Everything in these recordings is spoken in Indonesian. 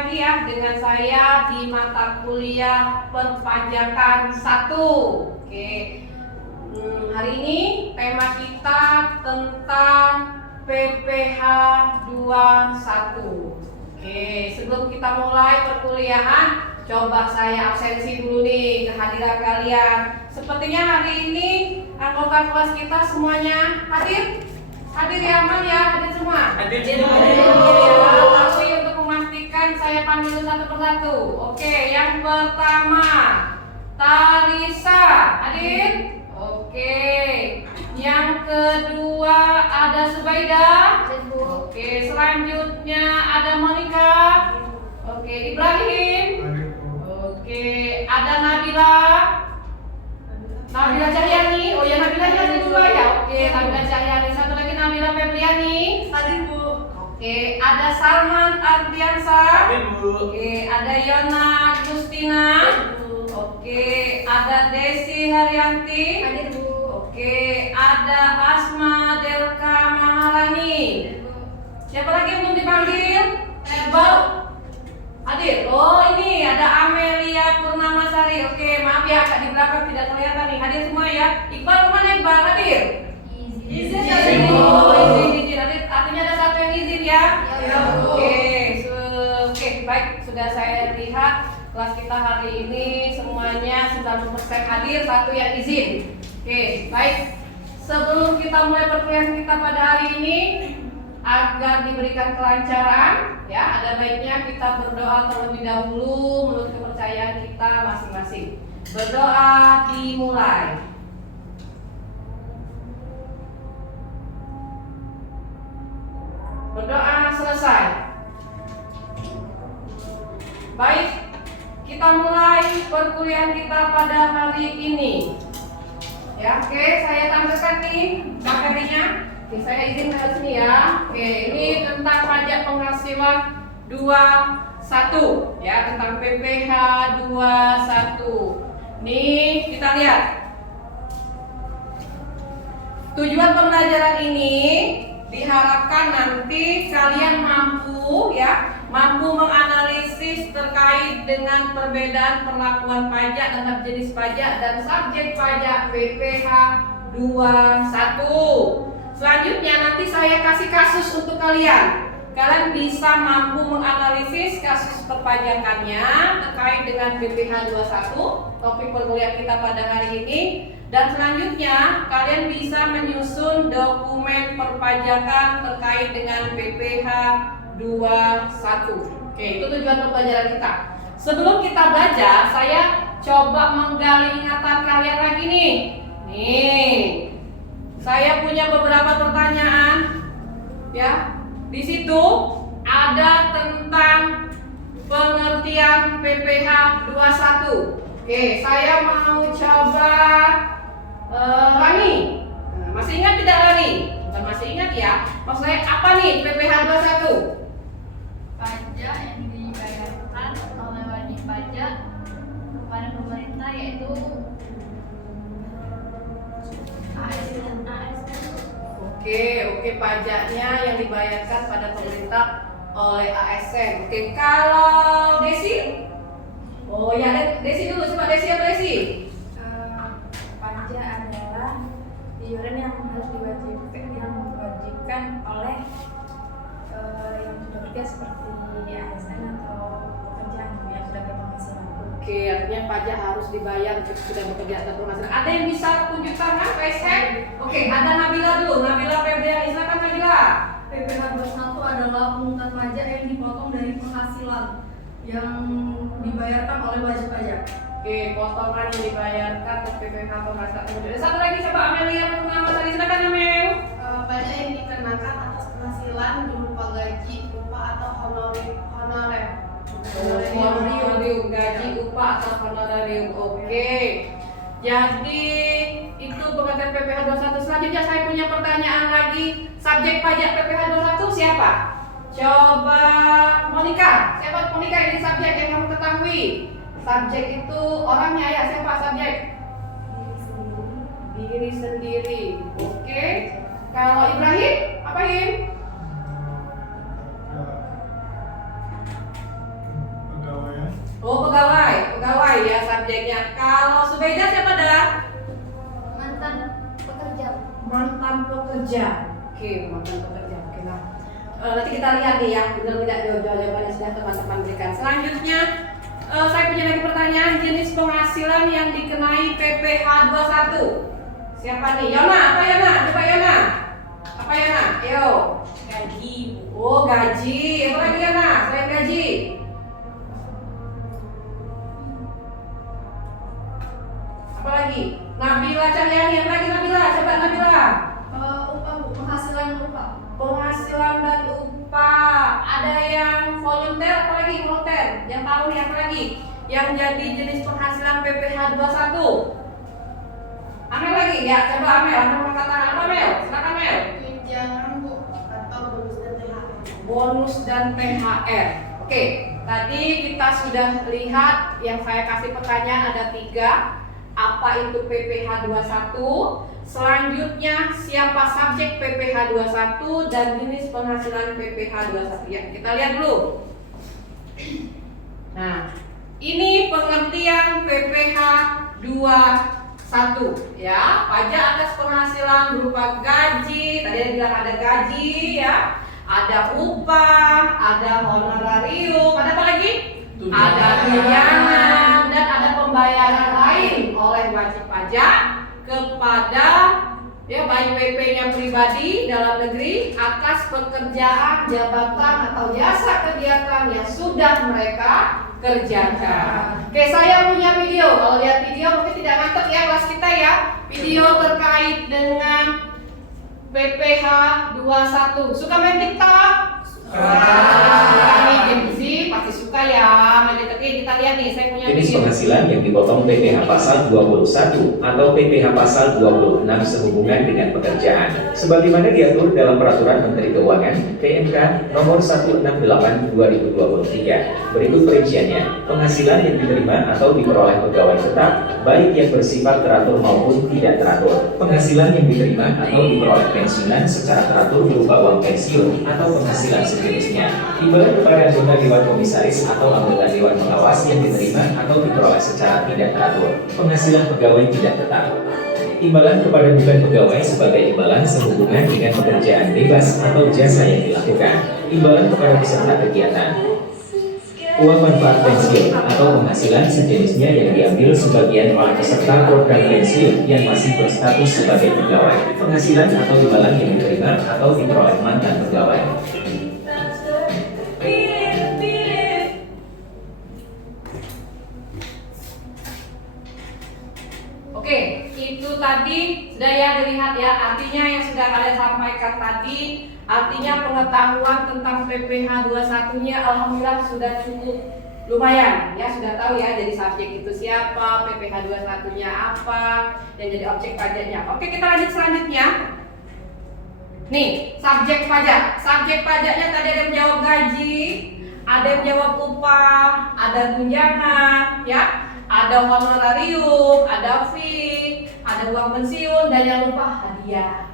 lagi ya dengan saya di mata kuliah perpajakan 1. Oke. Hari ini tema kita tentang PPh 21. Oke, sebelum kita mulai perkuliahan, coba saya absensi dulu nih kehadiran kalian. Sepertinya hari ini anggota kelas kita semuanya hadir. Hadir ya, aman ya, hadir semua. Hadir. Tapi untuk memastikan saya panggil satu persatu. Oke, yang pertama Tarisa, hadir. Oke, yang kedua ada Subaida. Oke, selanjutnya ada Monica. Oke, Ibrahim. Oke, ada Nabila. Nabila Cahyani. Oh ya, Nabila ada dua ya. Oke, Nabila Cahyani. Satu lagi Nabila Febriani. Hadir, Bu. Oke, ada Salman Ardiansa. Hadir, Bu. Oke, ada Yona Gustina. Oke, ada Desi Haryanti. Hadir, Bu. Oke, ada Asma Delka Maharani. Siapa lagi yang belum dipanggil? Iqbal. Hadir. Oh, ini ada Amelia Purnamasari. Oke, maaf ya agak di belakang tidak kelihatan nih. Hadir semua ya. Iqbal kemana Iqbal? Hadir. Izin. Oh, izin. Artinya ada satu yang izin ya. Ya, Bu. Oke, baik. Sudah saya lihat kelas kita hari ini semuanya 90% hadir, satu yang izin. Oke, baik. Sebelum kita mulai perkuliahan kita pada hari ini, agar diberikan kelancaran, ya, ada baiknya kita berdoa terlebih dahulu menurut kepercayaan kita masing-masing. Berdoa dimulai. Berdoa selesai. Baik, kita mulai perkuliahan kita pada hari ini. Ya, oke, saya tampilkan nih materinya. Oke, saya izin ke sini ya. Oke, ini tentang pajak penghasilan 21 ya, tentang PPh 21. Nih, kita lihat. Tujuan pembelajaran ini diharapkan nanti kalian mampu menganalisis terkait dengan perbedaan perlakuan pajak terhadap jenis pajak dan subjek pajak PPh 21. Selanjutnya nanti saya kasih kasus untuk kalian. Kalian bisa mampu menganalisis kasus perpajakannya terkait dengan PPh 21, topik perkuliahan kita pada hari ini. Dan selanjutnya kalian bisa menyusun dokumen perpajakan terkait dengan PPh 21. Oke, itu tujuan pembelajaran kita. Sebelum kita belajar, saya coba menggali ingatan kalian lagi nih. Nih, saya punya beberapa pertanyaan. Ya, di situ ada tentang pengertian PPh 21. Oke, saya mau coba Rani. Masih ingat tidak Rani? Bukan masih ingat ya. Maksudnya apa nih PPh 21? Pajak yang dibayarkan oleh wajib pajak kepada pemerintah yaitu ASN. Oke, pajaknya yang dibayarkan pada pemerintah oleh ASN. Oke, kalau Desi? Oh ya, Desi dulu. Coba Desi apa Desi? Pajak adalah iuran yang harus diwajibkan oleh yang sudah bekerja seperti ASN atau pekerjaan yang sudah berpenghasilan. Oke, artinya pajak harus dibayar untuk sudah bekerja atau berpenghasilan. Ada yang bisa tunjuk tangan, ASN? Oke, ada Nabila dulu. Nabila Febriani, silakan Nabila. PPh 21 adalah pungutan pajak yang dipotong dari penghasilan yang dibayarkan oleh wajib pajak. Oke, potongan yang dibayarkan untuk PPh penghasilan. Kemudian satu lagi coba Amelia Purnamasari, silakan Amel. Pajak yang dikenakan atas penghasilan berupa gaji, upah atau honorer. Honorarium, gaji, upah atau honorarium. Oke. Jadi itu pengertian PPh 21. Selanjutnya saya punya pertanyaan lagi. Subjek pajak PPh 21 siapa? Coba Monica. Siapa Monica ini subjek yang kamu ketahui? Subjek itu orangnya ya, siapa subjek? Diri sendiri. Oke. Kalau Ibrahim, apa Im? subjeknya. Kalau Subaidah siapa dah? Mantan pekerja. Mantan pekerja. Oke, mantan pekerja. Oke lah. Nanti kita lihat nih ya, benar tidak jawabannya sudah teman-teman berikan. Selanjutnya, saya punya lagi pertanyaan, jenis penghasilan yang dikenai PPh 21. Siapa nih? Yona, apa Yona? Coba Yona. Apa Yona? Ayo. Gaji. Oh, gaji. Apa lagi Yona? Selain gaji. Apa lagi? Nabila Cahyani, apa lagi Nabila? Coba Nabila. Upah Bu, penghasilan upah. Penghasilan dan upah. Ada yang volunteer, apa lagi volunteer? Yang tahu nih apa lagi? Yang jadi jenis penghasilan PPh 21. Amel lagi ya, coba Amel, mau kata apa Amel? Silakan Amel. Tunjangan Bu atau bonus dan THR. Bonus dan THR. Oke, tadi kita sudah lihat yang saya kasih pertanyaan ada 3. Apa itu PPh 21? Selanjutnya siapa subjek PPh 21 dan jenis penghasilan PPh 21. Ya, kita lihat dulu. Nah, ini pengertian PPh 21 ya. Pajak atas penghasilan berupa gaji, tadi yang bilang ada gaji ya, ada upah, ada honorarium, ada apa lagi? Ada tunjangan dan ada pembayaran lain oleh wajib pajak kepada ya baik PP-nya pribadi dalam negeri atas pekerjaan, jabatan atau jasa kegiatan yang sudah mereka kerjakan. Oke, saya punya video. Kalau lihat video mungkin tidak ngantuk ya kelas kita ya. Video terkait dengan PPh 21. Suka main TikTok? Suka. Pasti suka ya main TikTok. Kita lihat nih, saya punya Jenis video. penghasilan yang dipotong PPh pasal 21 atau PPh pasal 26 sehubungan dengan pekerjaan sebagaimana diatur dalam Peraturan Menteri Keuangan PMK nomor 168/2023. Berikut perinciannya. Penghasilan yang diterima atau diperoleh pegawai tetap baik yang bersifat teratur maupun tidak teratur. Penghasilan yang diterima atau diperoleh pensiunan secara teratur berupa uang pensiun atau penghasilan sejenisnya. Imbalan kepada anggota Dewan Komisaris atau anggota Dewan Pengawas yang diterima atau diperoleh secara tidak teratur. Penghasilan pegawai tidak tetap. Imbalan kepada bukan pegawai sebagai imbalan sehubungan dengan pekerjaan bebas atau jasa yang dilakukan. Imbalan kepada peserta kegiatan. Uang manfaat pensiun atau penghasilan sejenisnya yang diambil sebagian oleh peserta program pensiun yang masih berstatus sebagai pegawai. Penghasilan atau imbalan yang diterima atau diperoleh mantan pegawai. Oke, itu tadi sudah ya dilihat ya. Artinya yang sudah kalian sampaikan tadi, artinya pengetahuan tentang PPh 21-nya alhamdulillah sudah cukup lumayan ya, sudah tahu ya jadi subjek itu siapa, PPh 21-nya apa, dan jadi objek pajaknya. Oke, kita lanjut selanjutnya. Nih, subjek pajak. Subjek pajaknya tadi ada yang menjawab gaji, ada yang menjawab upah, ada tunjangan ya. Ada honorarium, ada fee, ada uang pensiun, dan yang lupa hadiah.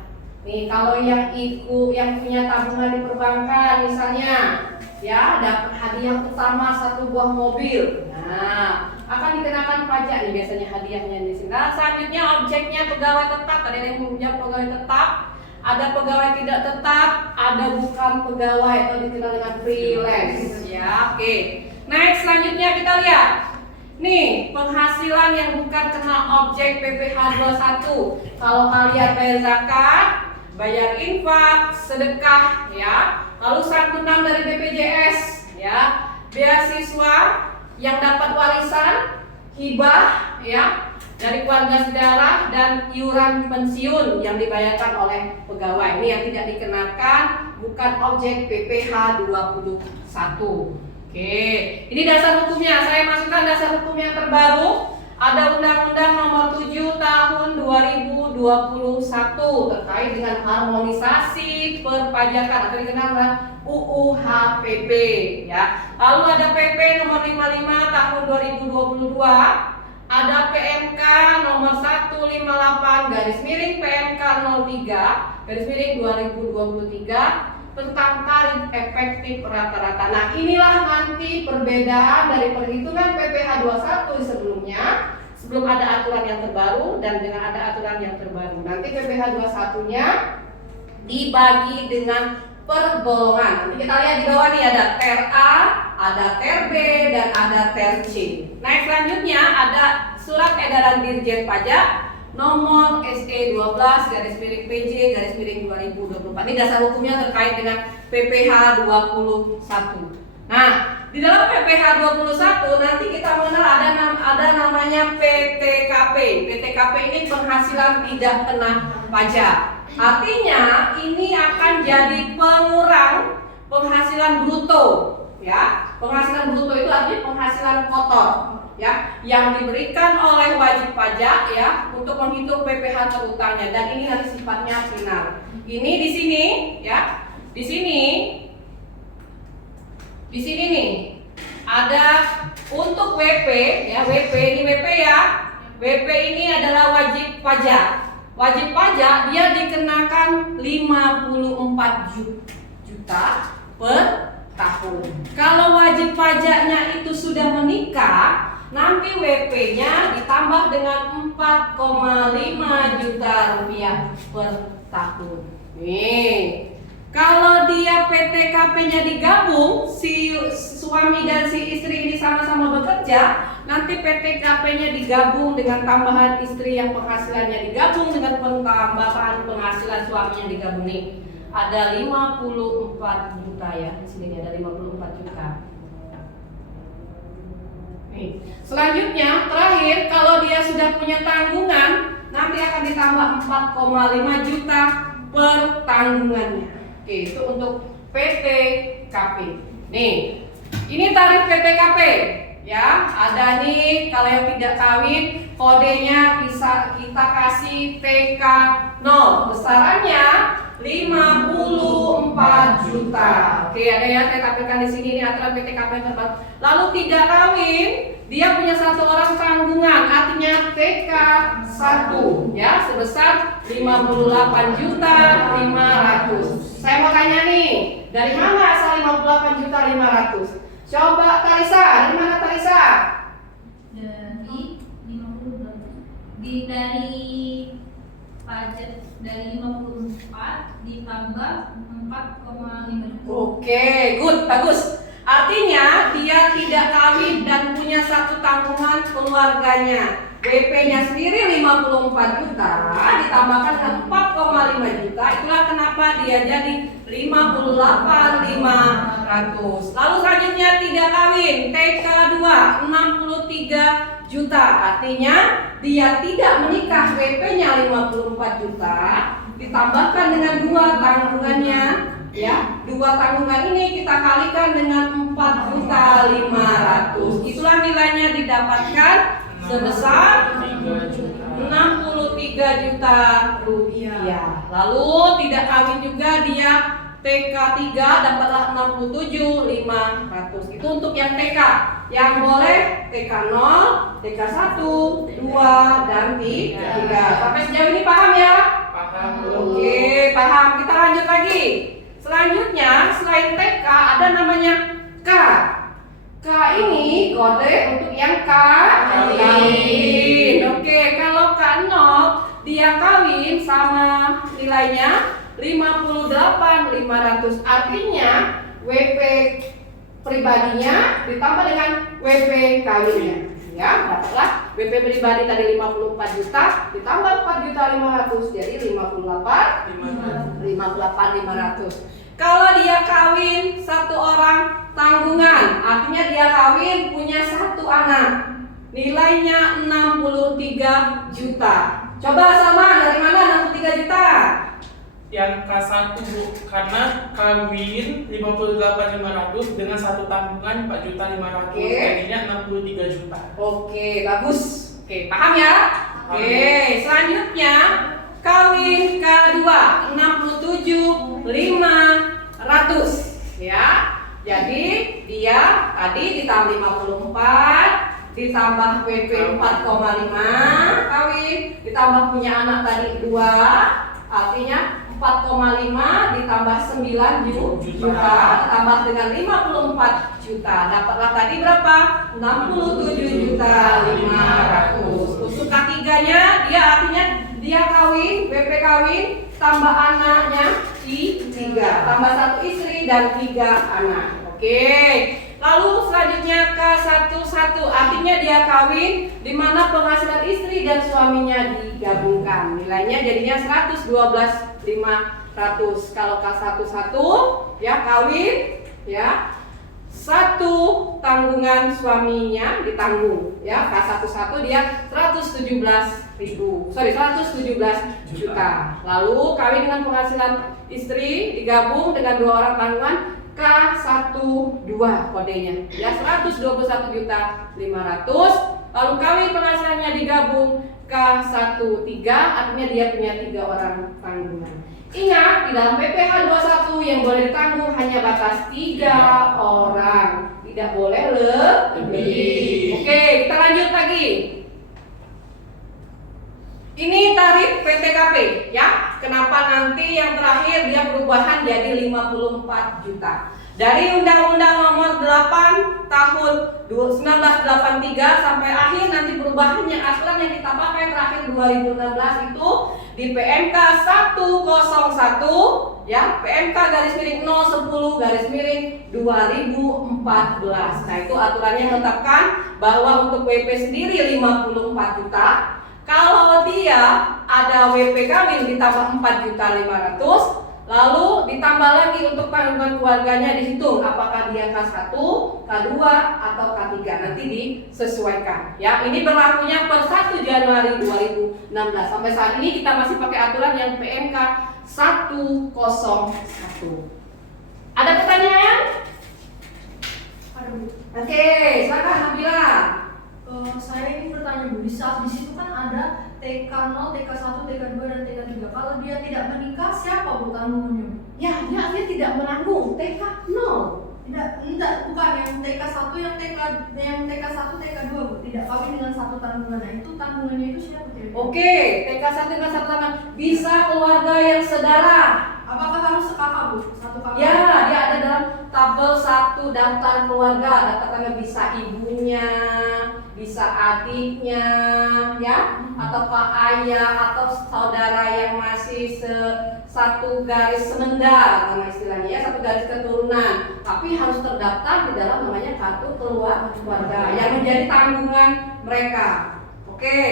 Nih kalau yang punya tabungan di perbankan misalnya, ya dapat hadiah utama 1 buah mobil. Nah, akan dikenakan pajak nih biasanya hadiahnya di sini. Nah, selanjutnya objeknya pegawai tetap. Tadi ada yang menjawab pegawai tetap, ada pegawai tidak tetap, ada bukan pegawai atau dikenal dengan freelance. Ya, oke. Next selanjutnya kita lihat. Nih, penghasilan yang bukan kena objek PPh 21. Kalau kalian bayar zakat, bayar infak, sedekah ya. Lalu santunan dari BPJS ya. Beasiswa yang dapat warisan, hibah ya dari keluarga saudara dan iuran pensiun yang dibayarkan oleh pegawai. Ini yang tidak dikenakan bukan objek PPh 21. Oke, ini dasar hukumnya. Saya masukkan dasar hukum yang terbaru. Ada Undang-Undang Nomor 7 Tahun 2021 terkait dengan harmonisasi perpajakan atau dikenal dengan UU HPP ya. Lalu ada PP Nomor 55 Tahun 2022. Ada PMK Nomor 158 PMK 03 2023 tentang tarif efektif rata-rata. Nah, inilah nanti perbedaan dari perhitungan PPh 21 sebelumnya 21-nya sebelum ada aturan yang terbaru dan dengan ada aturan yang terbaru. Nanti PPh 21-nya dibagi dengan per golongan. Nanti kita lihat di bawah nih ada ter A, ada ter B, dan ada ter C. Nah, selanjutnya ada surat edaran Dirjen Pajak nomor SE 12 garis miring PJ garis miring 2024. Ini dasar hukumnya terkait dengan PPh 21. Nah, di dalam PPh 21 nanti kita mengenal ada namanya PTKP. PTKP ini penghasilan tidak kena pajak. Artinya ini akan jadi pengurang penghasilan bruto, ya. Penghasilan bruto itu artinya penghasilan kotor, ya, yang diberikan oleh wajib pajak, ya, untuk menghitung PPh terutangnya, dan ini nanti sifatnya final. Ini di sini, ya, di sini nih ada untuk WP, ya, WP ini WP ya, WP ini adalah wajib pajak. Wajib pajak dia dikenakan 54 juta per tahun. Kalau wajib pajaknya itu sudah menikah, nanti WP-nya ditambah dengan 4,5 juta rupiah per tahun. Nih, kalau dia PTKP-nya digabung, si suami dan si istri ini sama-sama bekerja, nanti PTKP-nya digabung dengan tambahan istri yang penghasilannya digabung dengan tambahan penghasilan suaminya digabung nih. Ada 54 juta ya, di sini ada 54 juta. Nih, selanjutnya terakhir kalau dia sudah punya tanggungan, nanti akan ditambah 4,5 juta per tanggungannya. Oke, itu untuk PTKP. Nih, ini tarif PTKP. Ya, ada nih kalau yang tidak kawin kodenya bisa kita kasih TK0, besarannya 54 juta. Oke, ada ya, saya tampilkan di sini ini aturan PTKP terbaru. Lalu tidak kawin, dia punya satu orang tanggungan, artinya TK1 ya, sebesar 58.500.000. Saya mau tanya nih, dari mana asal 58.500.000? Coba Tarisa, dari mana Tarisa? Dari 50 dari pajak dari 54 ditambah 4,5 juta. Oke, good, bagus. Artinya dia tidak kawin dan punya satu tanggungan keluarganya. WP-nya sendiri 54 juta ditambahkan dengan 4,5 juta. Itulah kenapa dia jadi 58.500. Lalu selanjutnya tidak kawin, TK2 63 juta. Artinya dia tidak menikah, WP-nya 54 juta ditambahkan dengan dua tanggungannya, ya. Dua tanggungan ini kita kalikan dengan 4.500.000. Itulah nilainya didapatkan sebesar 63 juta rupiah. Lalu tidak kawin juga dia TK3 dapatlah 67.500. Itu untuk yang TK. Yang boleh TK0, TK1, 2, dan 3. Sampai sejauh ini paham ya? Paham. Oke, paham. Kita lanjut lagi. Selanjutnya selain TK ada namanya K. K ini kode untuk yang kawin. Oke, kalau K0 dia kawin sama nilainya 58.500. Artinya WP pribadinya ditambah dengan WP kawinnya. Ya, dapatlah WP pribadi tadi 54 juta ditambah 4.500.000 jadi 58.500. Kalau dia kawin satu orang tanggungan, artinya dia kawin punya satu anak, nilainya 63 juta. Coba sama, dari mana 63 juta? Yang K1 Bu, karena kawin 58.500 dengan satu tanggungan 4.500.000, jadinya 63 juta. Oke, bagus. Oke, paham ya? Oke, selanjutnya kawin K2 67.500 ya. Jadi dia tadi ditambah 54 ditambah WP 4,5 kawin ditambah punya anak tadi 2, artinya 4,5 ditambah 9 juta ditambah dengan 54 juta. Dapatlah tadi berapa? 67.500.000. Untuk K3-nya dia artinya dia kawin, BP kawin tambah anaknya 3, tambah 1 istri dan 3 anak. Oke. Lalu selanjutnya K11 artinya dia kawin di mana penghasilan istri dan suaminya digabungkan. Nilainya jadinya 112.500. Kalau K11 ya kawin ya 1 tanggungan suaminya ditanggung ya. K11 dia 117 juta. Lalu kawin dengan penghasilan istri digabung dengan 2 orang tanggungan K12 kodenya ya 121.500.000. Lalu kawin penghasilannya digabung K13 artinya dia punya 3 orang tanggungan. Ingat, di dalam PPh 21 yang boleh ditanggung hanya batas 3 orang, tidak boleh lebih. Oke, kita lanjut lagi. Ini tarif PTKP ya. Kenapa nanti yang terakhir dia perubahan jadi 54 juta. Dari Undang-Undang Nomor 8 Tahun 1983 sampai akhir nanti perubahannya aturan yang kita pakai terakhir 2016 itu di PMK 101 ya, PMK _010 2014. Nah, itu aturannya menetapkan bahwa untuk WP sendiri 54 juta. Kalau dia ada WP kawin ditambah 4.500.000, lalu ditambah lagi untuk tanggungan keluarganya dihitung apakah dia K1, K2 atau K3 nanti disesuaikan. Ya, ini berlakunya per 1 Januari 2016. Sampai saat ini kita masih pakai aturan yang PMK 101. Ada pertanyaan? Ada Bu. Oke, silakan Nabila. Saya ingin bertanya Bu, di saat di situ kan ada TK0, TK1, TK2 dan TK3. Kalau dia tidak menikah, siapa Bu tanggungannya? Ya, dia artinya tidak menanggung TK 0. Tidak, bukan yang TK1, yang TK1, TK2 Bu. Tidak kawin dengan 1 tanggungan. Nah, itu tanggungannya itu siapa kira-kira? Oke, TK1, TK1 tanggungan bisa keluarga yang sedara. Apakah harus sekakak Bu? 1 kakak? Ya, dia ada dalam tabel 1 daftar keluarga. Daftarnya bisa ibunya, bisa adiknya, ya, atau pak ayah atau saudara yang masih satu garis semenda, nama istilahnya ya, 1 garis keturunan. Tapi harus terdaftar di dalam namanya kartu keluarga yang menjadi tanggungan mereka. Oke,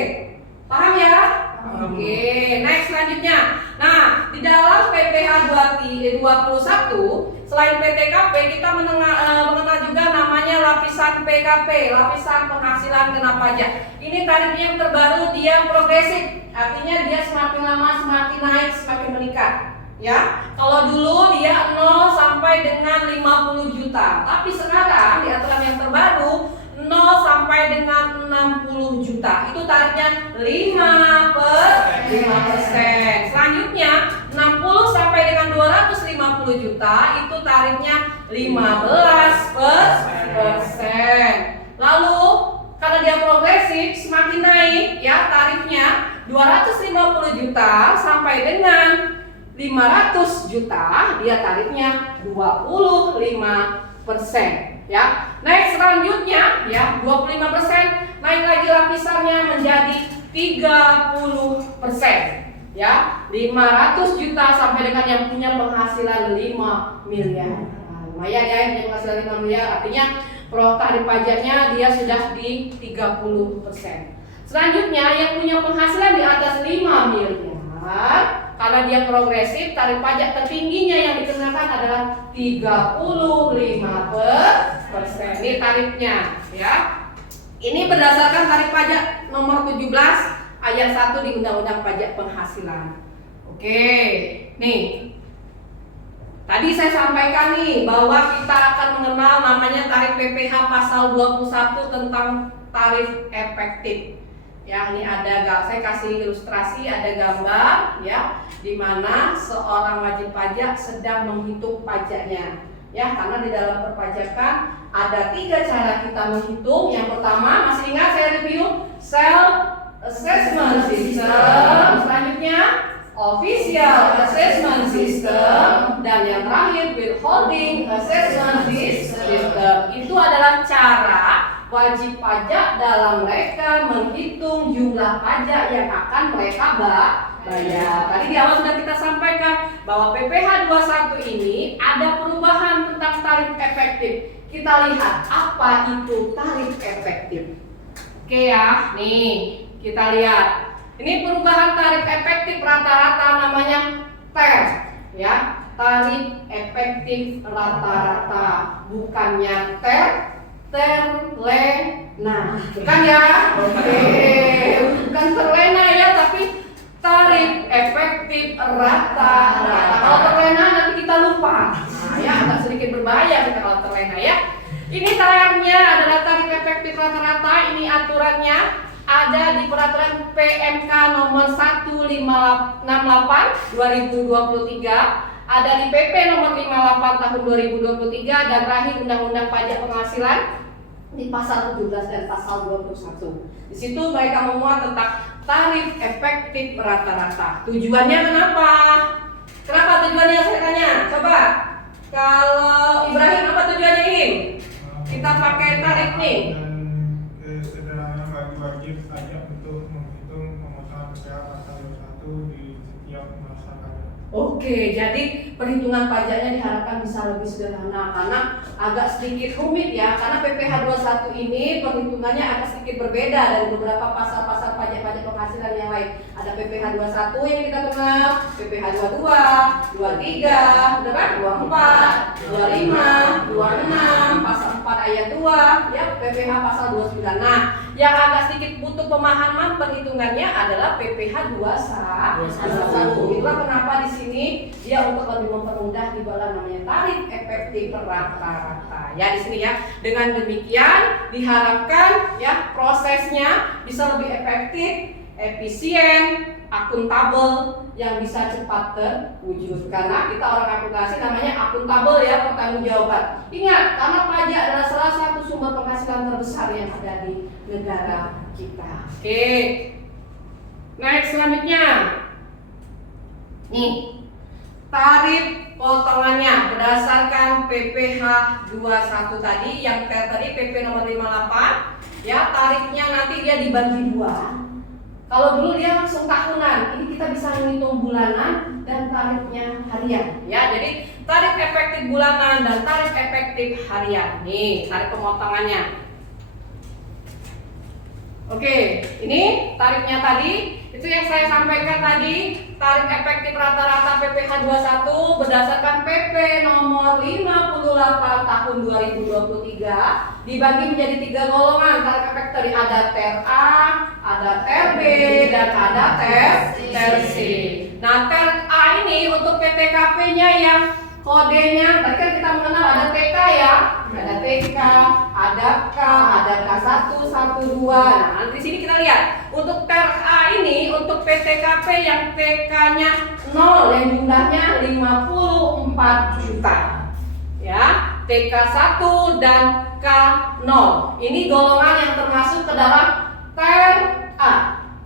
paham ya? Oke, next selanjutnya. Nah, di dalam PPh 21 selain PTKP kita mengenal juga namanya lapisan PKP, lapisan penghasilan kena pajak. Ini tarifnya yang terbaru, dia progresif, artinya dia semakin lama semakin naik, semakin meningkat. Ya, kalau dulu dia 0 sampai dengan 50 juta, tapi sekarang di aturan yang terbaru 0 sampai dengan 60 juta. Itu tarifnya 5%. Selanjutnya 60 sampai dengan 250 juta itu tarifnya 15%. Lalu karena dia progresif semakin naik ya tarifnya 250 juta sampai dengan 500 juta dia tarifnya 25%. Ya, naik selanjutnya ya 25%, naik lagi lapisannya menjadi 30%. Ya, 500 juta sampai dengan yang punya penghasilan 5 miliar. Nah, lumayan ya yang punya penghasilan 5 miliar, artinya tarif pajaknya dia sudah di 30%. Selanjutnya yang punya penghasilan di atas 5 miliar, karena dia progresif, tarif pajak tertingginya yang dikenakan adalah 35%. Ini tarifnya ya. Ini berdasarkan tarif pajak nomor 17 ayat 1 di Undang-Undang Pajak Penghasilan. Oke, nih. Tadi saya sampaikan nih bahwa kita akan mengenal namanya tarif PPh pasal 21 tentang tarif efektif. Ya, ini saya kasih ilustrasi, ada gambar ya, di mana seorang wajib pajak sedang menghitung pajaknya. Ya, karena di dalam perpajakan ada 3 cara kita menghitung. Yang pertama, masih ingat saya review self assessment system. Selanjutnya Official Assessment System, dan yang terakhir Withholding Assessment System. Itu adalah cara wajib pajak dalam mereka menghitung jumlah pajak yang akan mereka bayar. Tadi di awal sudah kita sampaikan bahwa PPh 21 ini ada perubahan tentang tarif efektif. Kita lihat apa itu tarif efektif. Oke ya, nih kita lihat. Ini perubahan tarif efektif rata-rata namanya TER, ya. Tarif efektif rata-rata, bukannya terlena, bukan ya? Oke, bukan terlena ya, tapi tarif efektif rata-rata. Kalau terlena nanti kita lupa. Nah, ya agak sedikit berbahaya kita kalau terlena ya. Ini TER-nya adalah tarif efektif rata-rata. Ini aturannya ada di peraturan PMK nomor 1568 2023. Ada di PP nomor 58 tahun 2023 dan terakhir Undang-Undang Pajak Penghasilan di pasal 17 dan pasal 21. Di situ mereka memuat tentang tarif efektif rata-rata. Tujuannya kenapa? Kenapa tujuannya saya tanya? Coba. Kalau Ibrahim apa tujuannya ini? Kita pakai tarif nih. Sederhananya bagi wajib pajak untuk menghitung pemotongan PPh pasal 21 di setiap masa pajak. Oke, jadi perhitungan pajaknya diharapkan bisa lebih sederhana karena agak sedikit rumit ya, karena PPh 21 ini perhitungannya agak sedikit berbeda dari beberapa pasal-pasal pajak-pajak penghasilan yang lain. Ada PPh 21 yang kita kenal, PPh 22, 23, udah kan? 24, 25, 26, pasal 4 ayat 2, ya PPh pasal 29. Nah, yang agak sedikit butuh pemahaman perhitungannya adalah PPh 21. Itulah kenapa di sini dia untuk lebih mempermudah dibawa namanya tarif efektif rata-rata. Ya di sini ya. Dengan demikian diharapkan ya prosesnya bisa lebih efektif, efisien, akuntabel, yang bisa cepat terwujud. Karena kita orang akuntansi namanya akuntabel ya, pertanggungjawaban. Ingat, karena pajak adalah salah satu sumber penghasilan terbesar yang ada di negara kita. Oke. Next selanjutnya. Nih. Tarif potongannya berdasarkan PPh 21 tadi, yang tadi PP nomor 58, ya tarifnya nanti dia dibagi dua. Kalau dulu dia langsung tahunan, ini kita bisa menghitung bulanan dan tarifnya harian. Ya, jadi tarif efektif bulanan dan tarif efektif harian. Nih, tarif pemotongannya. Oke, ini tarifnya tadi, itu yang saya sampaikan tadi, tarif efektif rata-rata PPh 21 berdasarkan PP nomor 58 tahun 2023 dibagi menjadi 3 golongan tarif efektif tadi, ada TER A, ada TER B, dan ada TER C. Nah, TER A ini untuk PTKP-nya yang kodenya, tadi kan kita mengenal ada TK ya, ada TK, ada K, ada K1, 1, 2. Nah, nanti di sini kita lihat untuk TER A ini untuk PTKP yang TK-nya 0 yang jumlahnya 54 juta. Ya, TK1 dan K0. Ini golongan yang termasuk ke dalam TER A.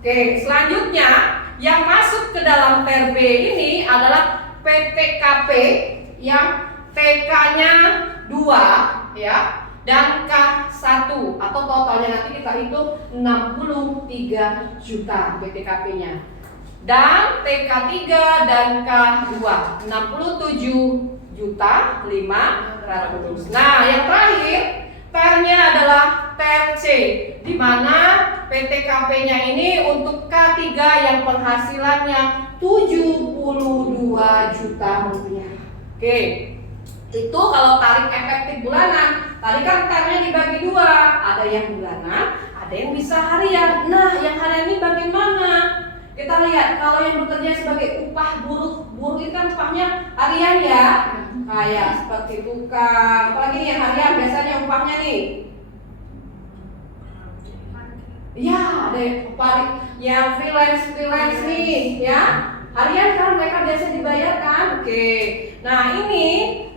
Oke, selanjutnya yang masuk ke dalam TER B ini adalah PTKP yang TK-nya 2 ya dan K1 atau totalnya nanti kita hitung 63 juta PTKP-nya. Dan TK3 dan K2 67 juta 500. Nah, yang terakhir TER-nya adalah TER C, di mana PTKP-nya ini untuk K3 yang penghasilannya 72 juta rupiah. Oke, itu kalau tarif efektif bulanan. Tadi kan TER-nya dibagi dua, ada yang bulanan, ada yang bisa harian. Nah, yang harian ini bagaimana? Kita lihat kalau yang bekerja sebagai upah buruh itu kan upahnya harian ya, kayak seperti tukang. Apalagi nih yang harian biasanya upahnya nih. Ya, ada yang upah yang freelance nih ya. Harian kan mereka biasa dibayarkan. Oke. Nah, ini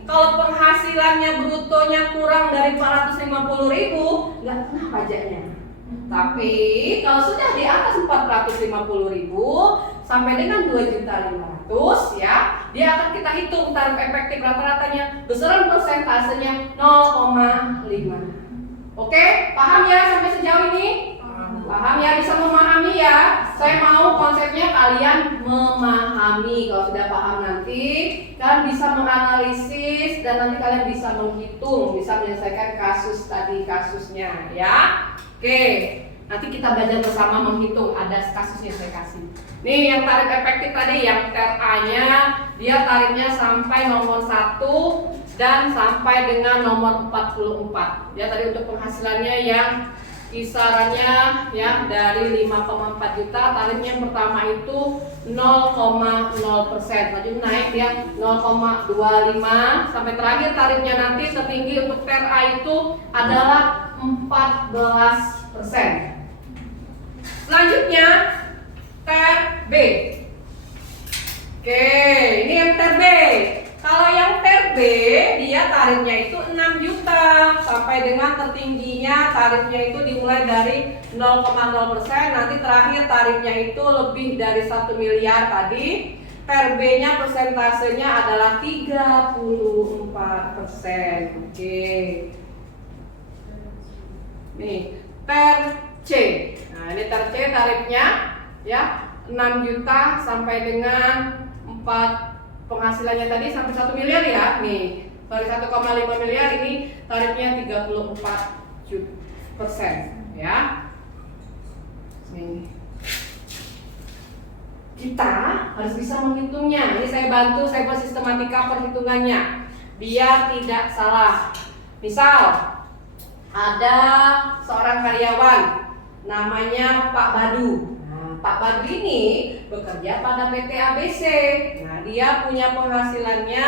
kalau penghasilannya brutonya kurang dari 450.000, nggak kena pajaknya. Tapi kalau sudah di atas 450.000 sampai dengan 2.500.000 ya, dia akan kita hitung tarif efektif rata-ratanya besaran persentasenya 0,5. Oke, paham ya sampai sejauh ini? Paham ya, bisa memahami ya. Saya mau konsepnya kalian memahami. Kalau sudah paham nanti kalian bisa menganalisis dan nanti kalian bisa menghitung, bisa menyelesaikan kasusnya ya. Oke, nanti kita belajar bersama menghitung. Ada kasusnya saya kasih. Nih yang tarif efektif tadi yang TRA-nya dia tarifnya sampai nomor 1 dan sampai dengan nomor 44. Ya tadi untuk penghasilannya yang kisarannya ya dari 5,4 juta, tarifnya yang pertama itu 0,0%, lanjut naik dia 0,25 sampai terakhir tarifnya nanti tertinggi untuk TRA itu adalah 14%. Selanjutnya TRB. Oke, ini yang TRB. Kalau yang TRB dia tarifnya itu 6 juta sampai dengan tertingginya tarifnya itu dimulai dari 0,0%, nanti terakhir tarifnya itu lebih dari 1 miliar tadi. TRB-nya persentasenya adalah 34%. Oke. Nih, TRC. Nah, ini TRC tarifnya ya 6 juta sampai dengan 4 penghasilannya tadi sampai 1 miliar ya. Nih, dari 1,5 miliar ini tarifnya 34% ya. Nih. Kita harus bisa menghitungnya. Ini saya bantu, saya buat sistematika perhitungannya biar tidak salah. Misal ada seorang karyawan namanya Pak Badu. Pak Badu ini bekerja pada PT ABC. Nah, dia punya penghasilannya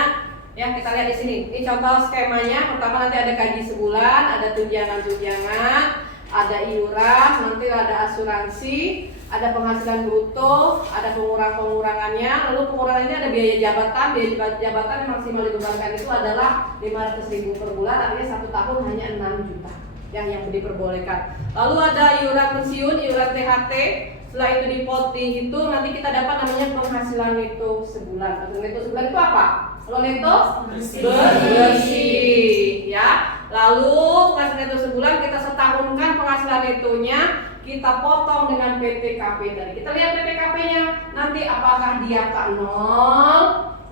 ya kita lihat di sini. Ini contoh skemanya. Pertama nanti ada gaji sebulan, ada tunjangan-tunjangan, ada iuran, nanti ada asuransi, ada penghasilan bruto, ada pengurangannya. Lalu pengurangannya ada biaya jabatan. Biaya jabatan yang maksimal dibebankan itu adalah 500.000 per bulan, artinya 1 tahun hanya 6 juta yang diperbolehkan. Lalu ada iuran pensiun, iuran THT. Setelah itu dihitung, nanti kita dapat namanya penghasilan neto sebulan. Neto sebulan itu apa? Kalau neto bersih, ya. Lalu penghasilan neto sebulan kita setahunkan penghasilan netonya, kita potong dengan PTKP tadi. Kita lihat PTKP-nya nanti apakah dia K0,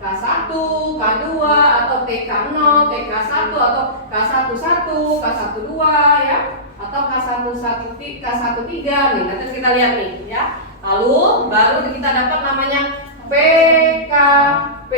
K1, K2 atau TK0, TK1 atau K11, K12 ya. Atau K13 nih, nanti kita lihat nih ya. Lalu baru kita dapat namanya PKP,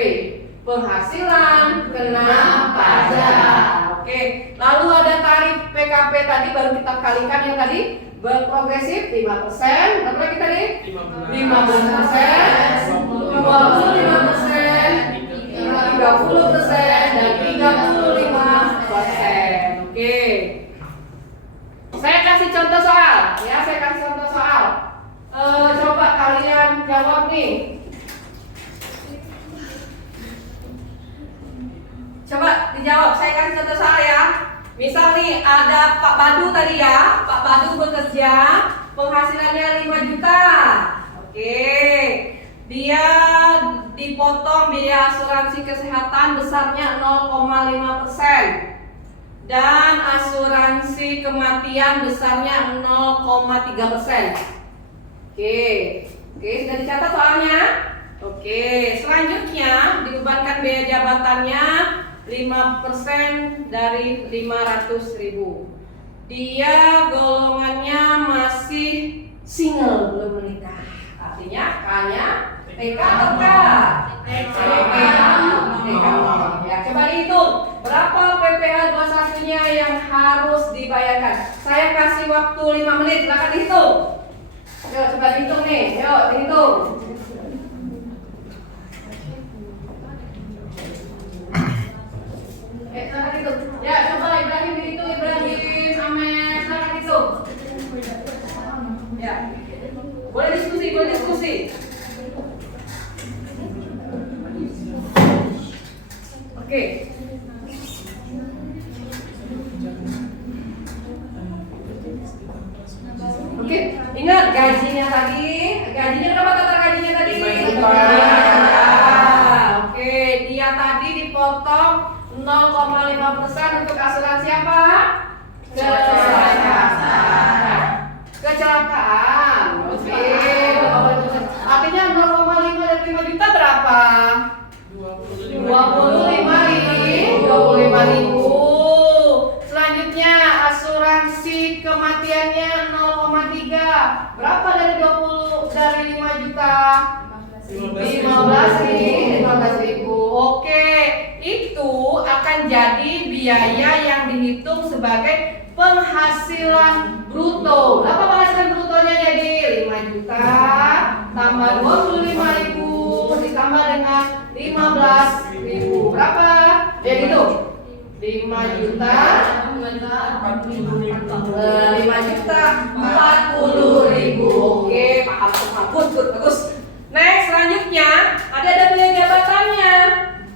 penghasilan kena pajak. Oke, lalu ada tarif PKP tadi baru kita kalikan yang tadi berprogresif 5%, berapa kita nih? 15%, 25%, 30% dan 35%. Oke. Saya kasih contoh soal, ya. Coba kalian jawab nih. Coba dijawab. Saya kasih contoh soal ya. Misal nih ada Pak Badu tadi ya. Pak Badu bekerja, penghasilannya 5 juta. Oke. Dia dipotong biaya asuransi kesehatan besarnya 0,5%. Dan asuransi kematian besarnya 0,3%. Oke, sudah dicatat soalnya. Oke, selanjutnya dibebankan biaya jabatannya 5% dari 500.000. Dia golongannya masih single, belum menikah. Artinya K-nya TK atau K? TK. Ya, coba dihitung berapa PPh 21-nya yang harus dibayarkan. Saya kasih waktu 5 menit, silakan dihitung. Yuk, coba dihitung nih. Yuk, dihitung. Silakan dihitung. Ya, coba Ibrahim dihitung. Ibrahim, Amen, silakan dihitung. Ya. Boleh diskusi. Oke. Oke, ingat gajinya tadi. Gajinya berapa total gajinya tadi? 5 Oke, dia tadi dipotong 0,5% untuk asuransi apa? Kecelakaan. Oke. Artinya 0,5 dari 5 juta berapa? 25.000. Selanjutnya asuransi kematiannya 0,3. Berapa dari 5 juta? 15.000. Oke, itu akan jadi biaya yang dihitung sebagai penghasilan bruto. Berapa penghasilan brutonya jadi? 5 juta tambah 25.000 ditambah dengan 15.000. Berapa? Ya gitu. 5 juta 40.000. Oke, paham. Bagus. Next, selanjutnya ada biaya jabatannya.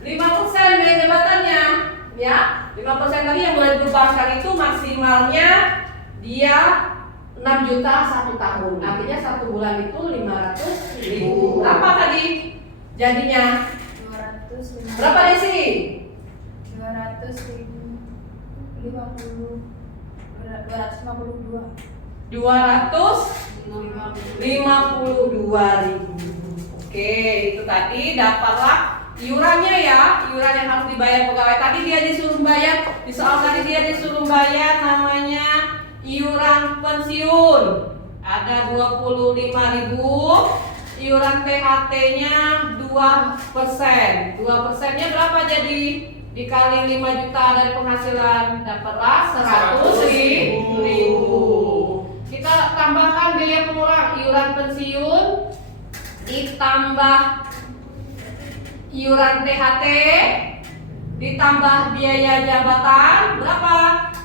5% biaya jabatannya. Ya, 5% tadi yang boleh dibebankan itu maksimalnya dia 6 juta 1 tahun. Artinya 1 bulan itu 500.000. Berapa tadi jadinya? 250. Berapa Desi? 252.000. Oke, itu tadi dapatlah iurannya ya, iuran yang harus dibayar pegawai. Tadi dia disuruh bayar, di soal tadi dia disuruh bayar namanya iuran pensiun. Ada 25.000. Iuran THT-nya 2%. 2%-nya berapa jadi? Dikali 5 juta dari penghasilan, dapatlah 100.000. Kita tambahkan biaya pengurang, iuran pensiun ditambah iuran THT ditambah biaya jabatan berapa?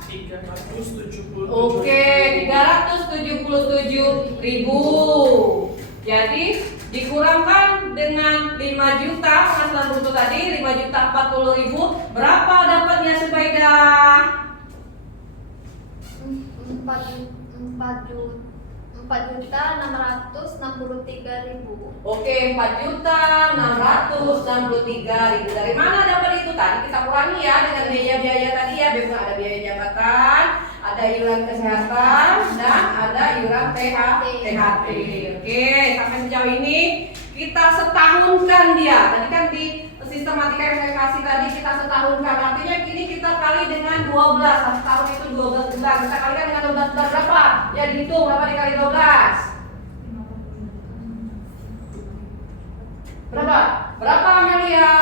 377. Oke, 377.000. Jadi dikurangkan dengan 5 juta penghasilan bruto tadi, 5 juta 40.000, berapa dapatnya Subaida? 4.663.000. Oke, 4.663.000. Dari mana dapat itu? Tadi kita kurangi ya dengan biaya-biaya tadi ya. Biasanya ada biaya jabatan, ada iuran kesehatan, dan ada iuran THT. Oke, sampai sejauh ini kita setahunkan dia. Tadi kan di sistematika yang saya kasih tadi kita setahunkan. Artinya ini kita kali dengan 12. 1 tahun itu 12 bulan. Kita kalikan dengan 12 bulan berapa? Ya dihitung berapa dikali 12? Berapa? Berapa Amelia?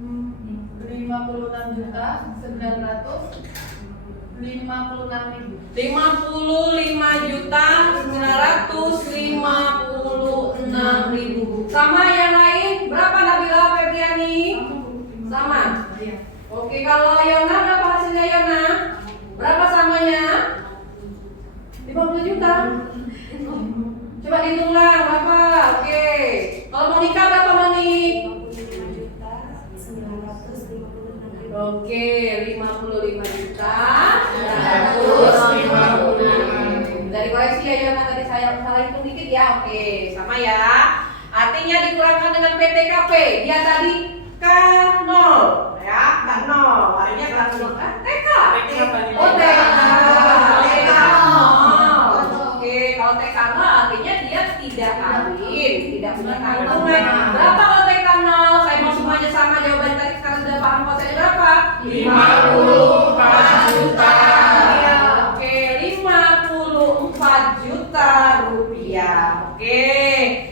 55.956.000. Sama yang lain? Berapa Nabila Febriani? Sama. Oke, kalau Yona berapa hasilnya Yona? Berapa samanya? 50 juta. Coba dihitunglah berapa? Oke. Kalau Monika berapa Monik? 55.956.000. Oke, 55 juta. 156. Dari koreksi ya Yona, tadi saya salah hitung dikit ya. Oke, sama ya. Artinya dikurangkan dengan PTKP. Dia tadi K0 ya, K0. Artinya K0 kan TK. Oh, TK. Oke, kalau TK0 artinya dia tidak kawin, tidak punya kandungan. Berapa kalau TK0? Saya mau semuanya sama jawabannya tadi, sekarang sudah paham konsepnya berapa? 54 juta. Ya, oke, 54 juta rupiah. Oke,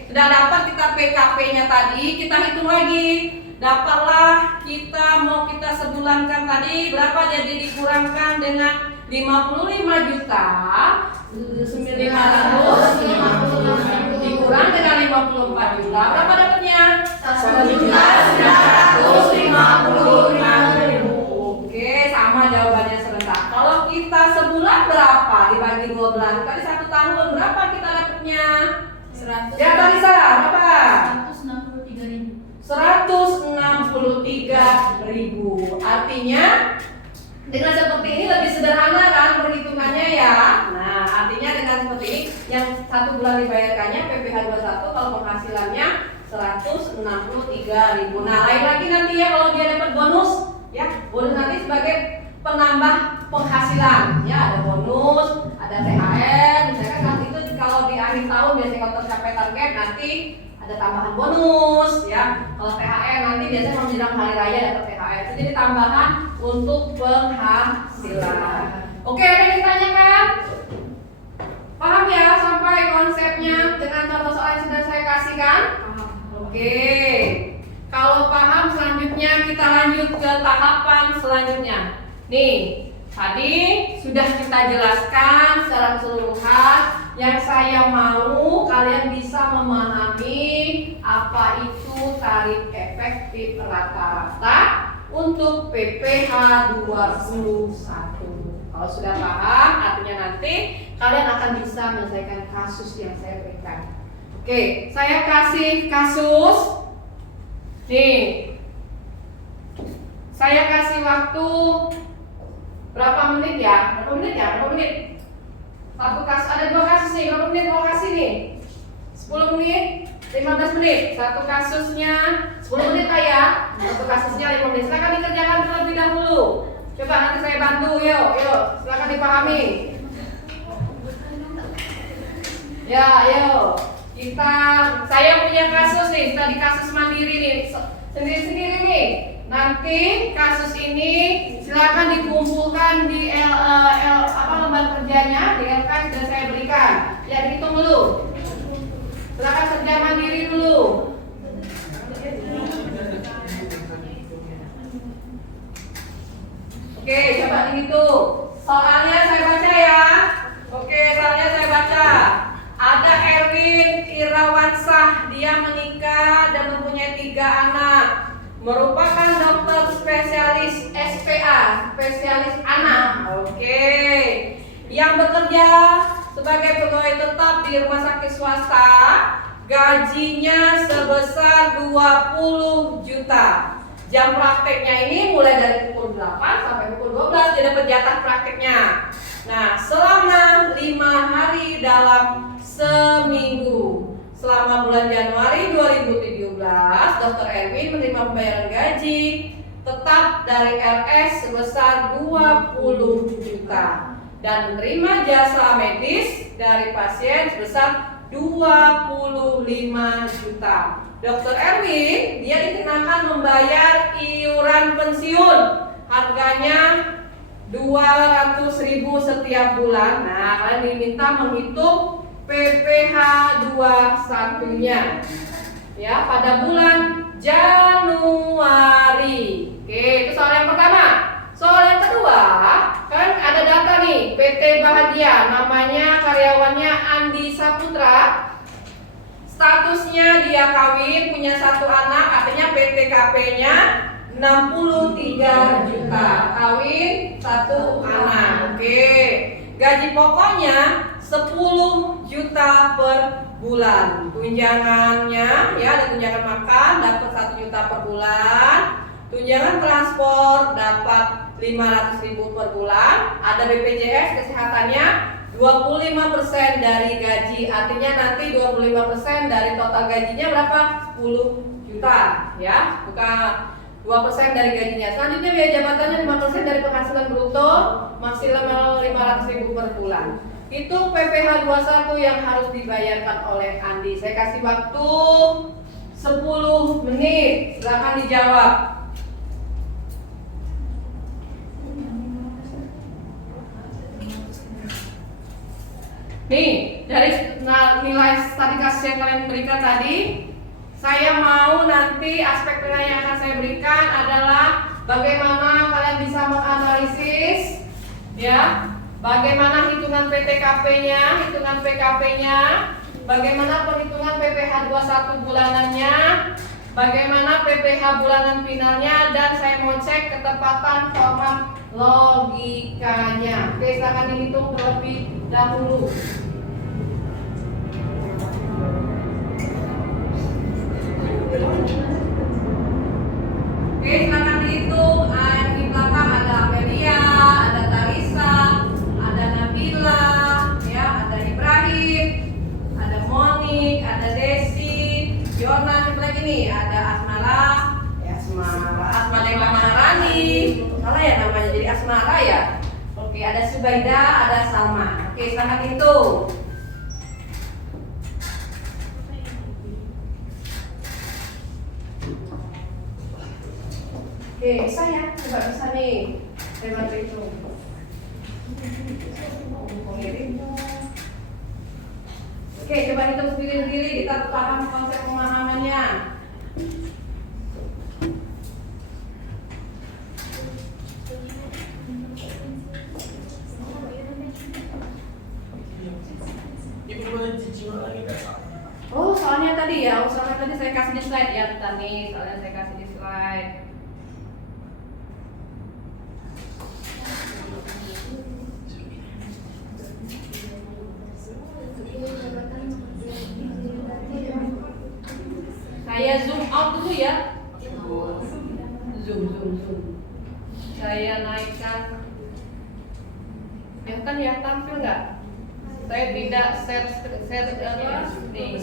sudah dapat kita PKP-nya tadi, kita hitung lagi. Dapatlah kita mau kita sebulankan tadi berapa, jadi dikurangkan dengan 55 juta 9.500 dikurang dengan 54 juta, berapa dapatnya? 1.955.000. Oke, sama jawabannya serentak. Kalau kita sebulan berapa dibagi 12? Tadi 1 tahun berapa kita dapatnya? 100. Ya Talisa, berapa? 163.000. 163.000. Artinya dengan seperti ini lebih sederhana kan perhitungannya ya. Nah, artinya dengan seperti ini yang 1 bulan dibayarkannya PPh 21, kalau penghasilannya 163.000. Nah, lain lagi nanti ya kalau dia dapat bonus, ya bonus nanti sebagai penambah penghasilan. Ya ada bonus, ada THR, misalkan nanti itu kalau di akhir tahun biasanya kalau tercapai target nanti ada tambahan bonus, ya. Kalau THR nanti biasanya menjelang hari raya dapat THR. Itu jadi tambahan untuk penghasilan. Oke, ada yang ditanyakan? Paham ya sampai konsepnya dengan contoh soal yang sudah saya kasihkan? Oke. Kalau paham selanjutnya kita lanjut ke tahapan selanjutnya. Nih, tadi sudah kita jelaskan secara keseluruhan. Yang saya mau kalian bisa memahami apa itu tarif efektif rata-rata untuk PPh 21. Kalau sudah paham, artinya nanti kalian akan bisa menyelesaikan kasus yang saya berikan. Oke, saya kasih kasus. Nih, saya kasih waktu berapa menit ya? Berapa menit? Satu kasus, ada dua kasus nih. Berapa menit mau kasih nih? 10 menit, 15 menit. Satu kasusnya 10 menit lah ya. Satu kasusnya 5 menit. Silakan dikerjakan terlebih dahulu. Coba nanti saya bantu, yuk, silakan dipahami. Ya, ayo. Saya punya kasus nih, tadi kasus mandiri nih, sendiri-sendiri nih. Nanti kasus ini silakan dikumpulkan di lembar kerjanya, di LK yang sudah saya berikan. Ya, dihitung dulu. Silakan kerja mandiri dulu. Oke, coba dihitung. Soalnya saya baca ya. Oke, soalnya saya baca. Ada Erwin Irawansah, dia menikah dan mempunyai 3 anak. Merupakan dokter spesialis SPA, spesialis anak. Oke. Yang bekerja sebagai pegawai tetap di rumah sakit swasta, gajinya sebesar 20 juta. Jam prakteknya ini mulai dari pukul 8 sampai pukul 12 dia dapat jatah prakteknya. Nah, selama 5 hari dalam seminggu. Selama bulan Januari 2017, Dr. Erwin menerima pembayaran gaji tetap dari RS sebesar 20 juta dan menerima jasa medis dari pasien sebesar 25 juta. Dr. Erwin dia dikenakan membayar iuran pensiun harganya 200.000 setiap bulan. Nah, kalian diminta menghitung PPh 21-nya ya pada bulan Januari. Oke, itu soal yang pertama. Soal yang kedua, kan ada data nih PT Bahagia, namanya karyawannya Andi Saputra. Statusnya dia kawin, punya 1 anak, artinya PTKP-nya 63 juta. Kawin 1 anak. Oke. Gaji pokoknya 10 juta per bulan. Tunjangannya ya ada tunjangan makan dapat 1 juta per bulan. Tunjangan transport dapat 500.000 per bulan. Ada BPJS kesehatannya 25% dari gaji. Artinya nanti 25% dari total gajinya berapa? 10 juta ya. Bukan 2% dari gajinya. Selanjutnya biaya jabatannya 5% dari penghasilan bruto, maksimal 500.000 per bulan. Itu PPh 21 yang harus dibayarkan oleh Andi. Saya kasih waktu 10 menit. Silakan dijawab. Nih, dari nilai tadi kasus yang kalian berikan tadi, saya mau nanti aspek penilaian yang akan saya berikan adalah bagaimana kalian bisa menganalisis ya, bagaimana hitungan PTKP-nya, hitungan PKP-nya, bagaimana perhitungan PPh 21 bulanannya, bagaimana PPh bulanan finalnya, dan saya mau cek ketepatan format logikanya. Oke, silakan dihitung terlebih dahulu. Oke, silakan dihitung. Di belakang ada Amelia, ada Tarisa, ada Nabila, ya, ada Ibrahim, ada Monik, ada Desi, Yonan, nih, ada Asmara, Asmara yang Maharani. Salah ya namanya, jadi Asmara ya. Oke, ada Subaida, ada Salma. Oke, selamat hitung. Oke, bisa ya? Coba bisa nih. Saya bantu hitung. Oke, coba hitung sendiri-sendiri, kita paham konsep pemahamannya. Ibu boleh dijiwa lagi nggak salah? Oh, soalnya tadi ya, soalnya tadi saya kasih di slide ya, bentar nih, soalnya saya kasih di slide. Saya zoom out dulu ya. Zoom. Saya naikkan. Kelihatan ya, tampil nggak? Saya tidak share apa nih.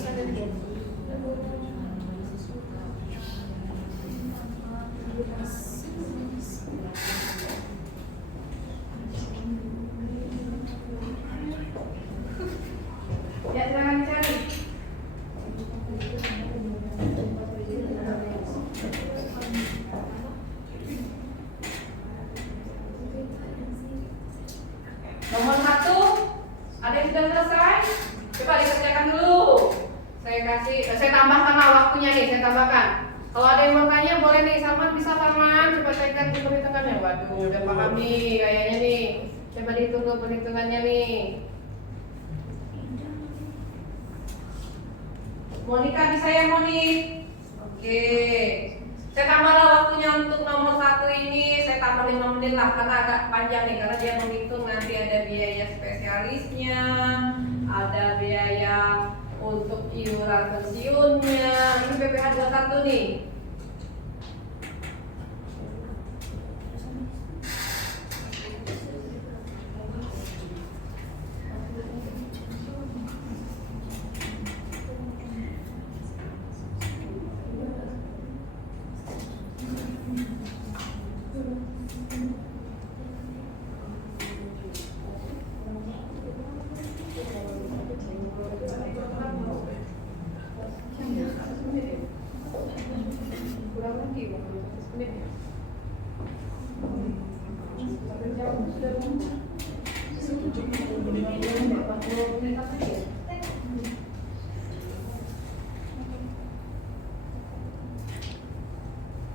Ya, silakan cari. Nomor 1, ada yang sudah selesai? Coba dikerjakan dulu. Saya tambahkan waktunya nih, saya tambahkan. Kalau ada yang mau tanya boleh nih, Salman bisa Salman, coba cekkan hitung-hitungannya. Waduh, udah paham nih kayaknya nih. Coba dihitung ke perhitungannya nih. Monika bisa ya Monik? Oke. Saya tambahlah waktunya untuk nomor 1 ini, saya tambah 5 menit lah karena agak panjang nih, karena dia menghitung nanti ada biaya spesialisnya, ada biaya untuk iuran pensiunnya. Ini BPH 21 nih. Kurang lagi, 15 menit ya.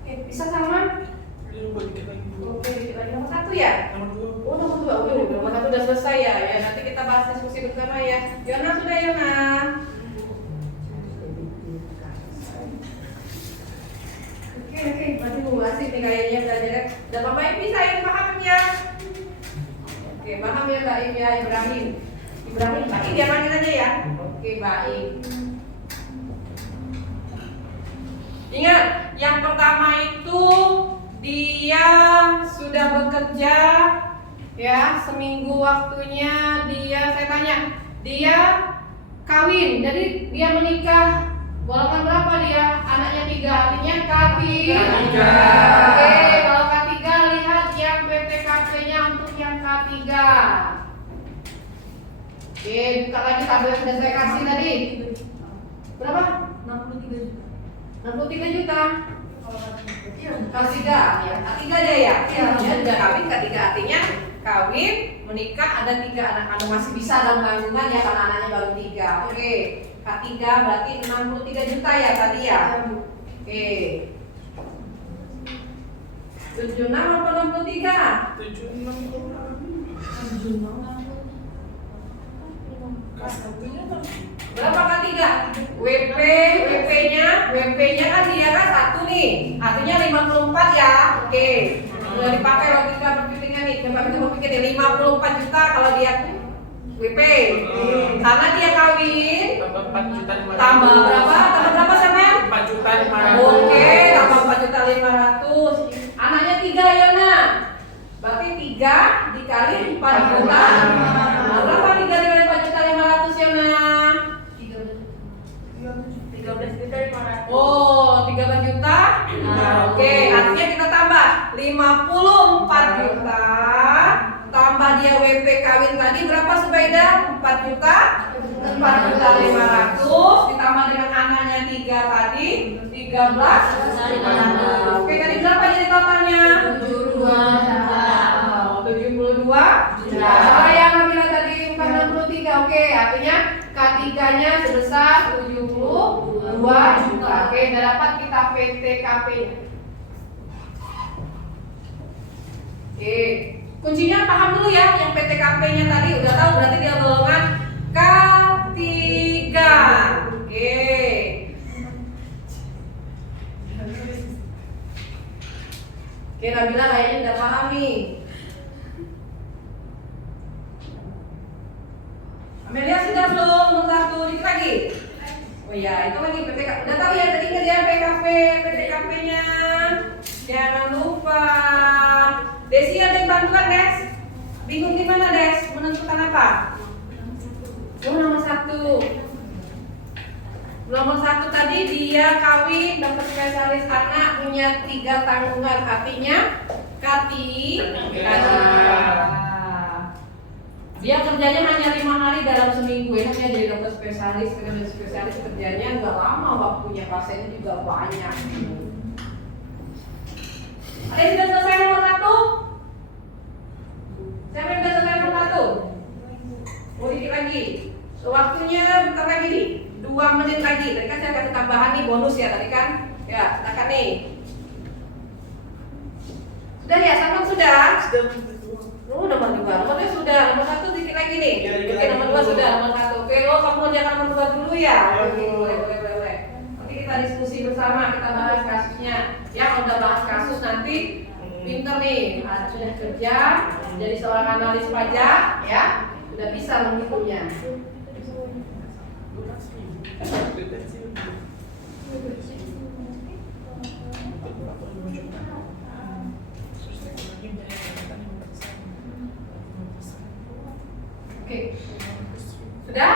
Oke, bisa Salman? Belum boleh dikit lagi dulu. Oke, dikit lagi nomor 1 ya? Nomor 2. Oh, nomor 2, nomor 1 udah selesai ya. Ya, nanti kita bahas diskusi bersama ya. Yona sudah Yona. Oke, masih asik nih kayaknya belajarnya. Dan Bapak Ibu bisa yang paham ya? Oke, paham ya Mbak Im ya, Ibrahim. Mbak Im dia panggil aja ya. Oke, baik. Ingat, yang pertama itu dia sudah bekerja ya, seminggu waktunya saya tanya, dia kawin, jadi dia menikah. Golongan berapa dia? Anaknya 3, artinya K3. Oke, kalau K3 lihat yang BPKP-nya untuk yang K3. Oke, buka lagi tabel yang sudah saya kasih tadi. Berapa? 63 juta. 63 juta. Iya. K3 ya, K3 dia ya. Iya. Dia sudah kawin K3, artinya kawin, menikah, ada 3 anak. Masih bisa dalam kandungan ya, karena anaknya baru 3. Oke. K3 berarti 63 juta ya tadi ya? Oke. 76 apa 63? 76. Berapa K3? WP-nya kan dia kan 1 nih. Artinya 54 ya. Oke. Sudah dipakai logika berpikirnya nih. Coba kita berpikir nih, 54 juta kalau dia WP. Karena dia kawin. Tambah 4 juta 500. Tambah berapa? Tambah berapa sama? 4 juta 500. Oke, tambah 4 juta 500. Anaknya 3 Yona. Berarti 3 dikali 4 juta. Nah, berapa 3 dikali 4 juta 500 Yona? 13 juta 500. Oh, beda 4 juta 4.500.000 ditambah dengan anaknya 3 tadi 13.500. Oke, tadi berapa jadi totalnya? 72 juta. Saya bilang tadi bukan 63. Oke, artinya K3-nya sebesar 72 juta. Oke, udah dapat kita PTKP-nya. Oke, kuncinya paham dulu ya, yang PTKP-nya tadi udah tahu berarti dia golongan K3. Oke. Oke, Nabila kayaknya udah paham nih. Amelia sudah belum? Nomor 1 dikit lagi. Oh ya, itu lagi PTK. Udah tahu ya tadi nggak ya PTKP-nya. Jangan lupa. Desi ada yang bantuan, Des? Bingung gimana, Des? Menentukan apa? Oh, nomor 1. Nomor 1 tadi dia kawin, dapat spesialis anak, punya 3 tanggungan. Artinya K3. Dia kerjanya hanya 5 hari dalam seminggu. Hanya jadi dokter spesialis. Dengan spesialis kerjanya nggak lama, waktunya pasiennya juga banyak. Ada yang sudah selesai nomor 1? Siapa yang sudah selesai nomor 1? Oh, dikit lagi. Waktunya bentar lagi nih, 2 menit lagi. Tadi kan saya kasih tambahan nih bonus ya tadi kan. Ya, silakan nih. Sudah ya, Salman sudah? Oh, nomor 2. Nomornya sudah. Nomor 1 dikit lagi nih. Ya, dikit Oke, lagi. nomor 2 sudah. Nomor 1. Oke, oh kamu kerjakan nomor 2 dulu ya? Oke, boleh. Oke, kita diskusi bersama, kita bahas kasusnya. Ya, kalau udah bahas kasus nanti pinter nih, sudah kerja jadi seorang analis pajak ya, sudah bisa menghitungnya. Oke, sudah?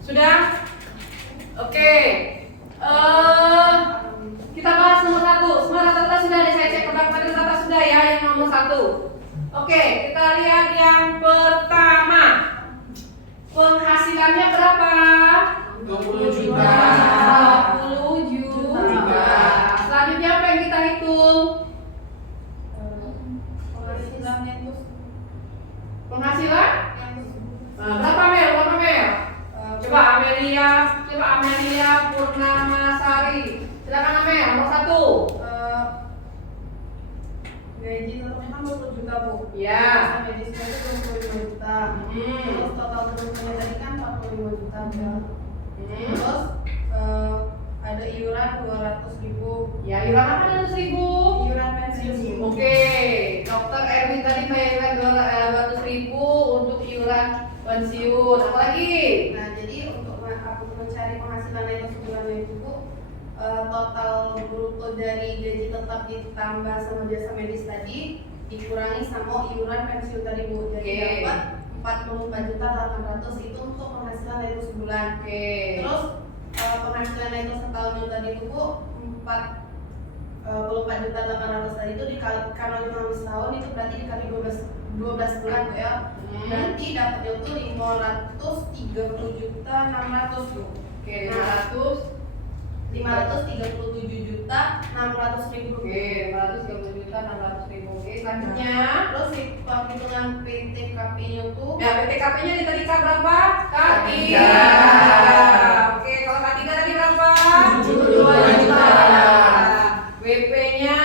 Sudah? Oke. Kita bahas nomor 1. Semua rata-rata sudah deh, saya cek rata-rata sudah ya yang nomor 1. Oke, kita lihat yang pertama. Penghasilannya berapa? 20 juta. 20 juta. Selanjutnya apa yang kita hitung? Penghasilan itu Penghasilan? Berapa Mel? Coba Amelia Purnamasari. Silakan Amel, nomor 1. gaji totalnya kan 20 juta Bu. Ya. Medisnya itu 25 juta. Terus total kerugiannya tadi kan 45 juta ya. Terus ada iuran 200.000. Ya, iuran apa 200.000? Iuran pensiun Bu. Oke, Dokter Erwin tadi bayarkan 200.000 untuk iuran pensiun. Apa lagi? Nah, jadi untuk aku mencari penghasilan itu sebulannya itu Bu, total bruto dari gaji tetap ditambah sama jasa medis tadi dikurangi sama iuran pensiun tadi Bu. Jadi dapat 44.800 itu untuk penghasilan itu sebulan. Terus penghasilan itu setahun itu tadi itu Bu 44.800 tadi itu kalau ditambah setahun itu berarti dikali 12 bulan Bu ya. Berarti dapatnya itu 530.600.000 Bu. Oke, 537.600.000 Oke, 530.600.000. Oke, selanjutnya. Terus hitungan PTKP-nya tuh Ya, PTKP-nya di tadi berapa? K3. Oke, kalau K3 tadi berapa? 72 juta. WP-nya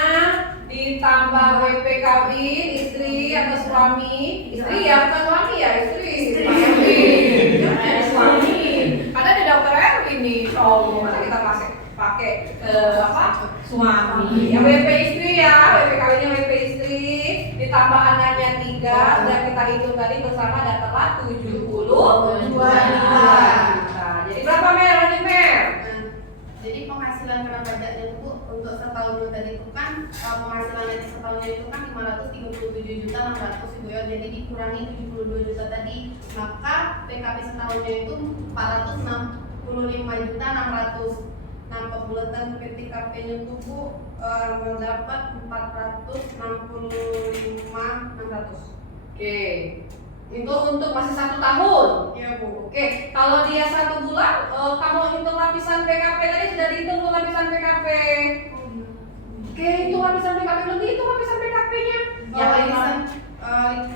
ditambah WP kawin, istri atau suami. Istri ya, bukan suami ya, istri. Jadi suami. Karena di Dokter Erwin nih, masa kita pakai suami. Ya, WP istri ya, WP kawinnya WP istri ditambah anaknya 3, sudah kita hitung tadi bersama dapat 72 juta. Jadi berapa Mer? jadi penghasilan kena pajaknya itu untuk setahun tadi itu kan penghasilan itu setahunnya itu kan 537.600.000 ya, jadi dikurangi 72 juta tadi, maka PKP setahunnya itu 465.600. nampak buletan PTKP-nya tuh Bu mendapat 465.600. Oke. Itu untuk masih 1 tahun. Iya Bu. Oke, kalau dia 1 bulan, kamu hitung lapisan PKP tadi sudah dihitung tuh lapisan PKP. Oke, itu lapisan PKP, nanti itu lapisan PKP-nya. Yang Lapisan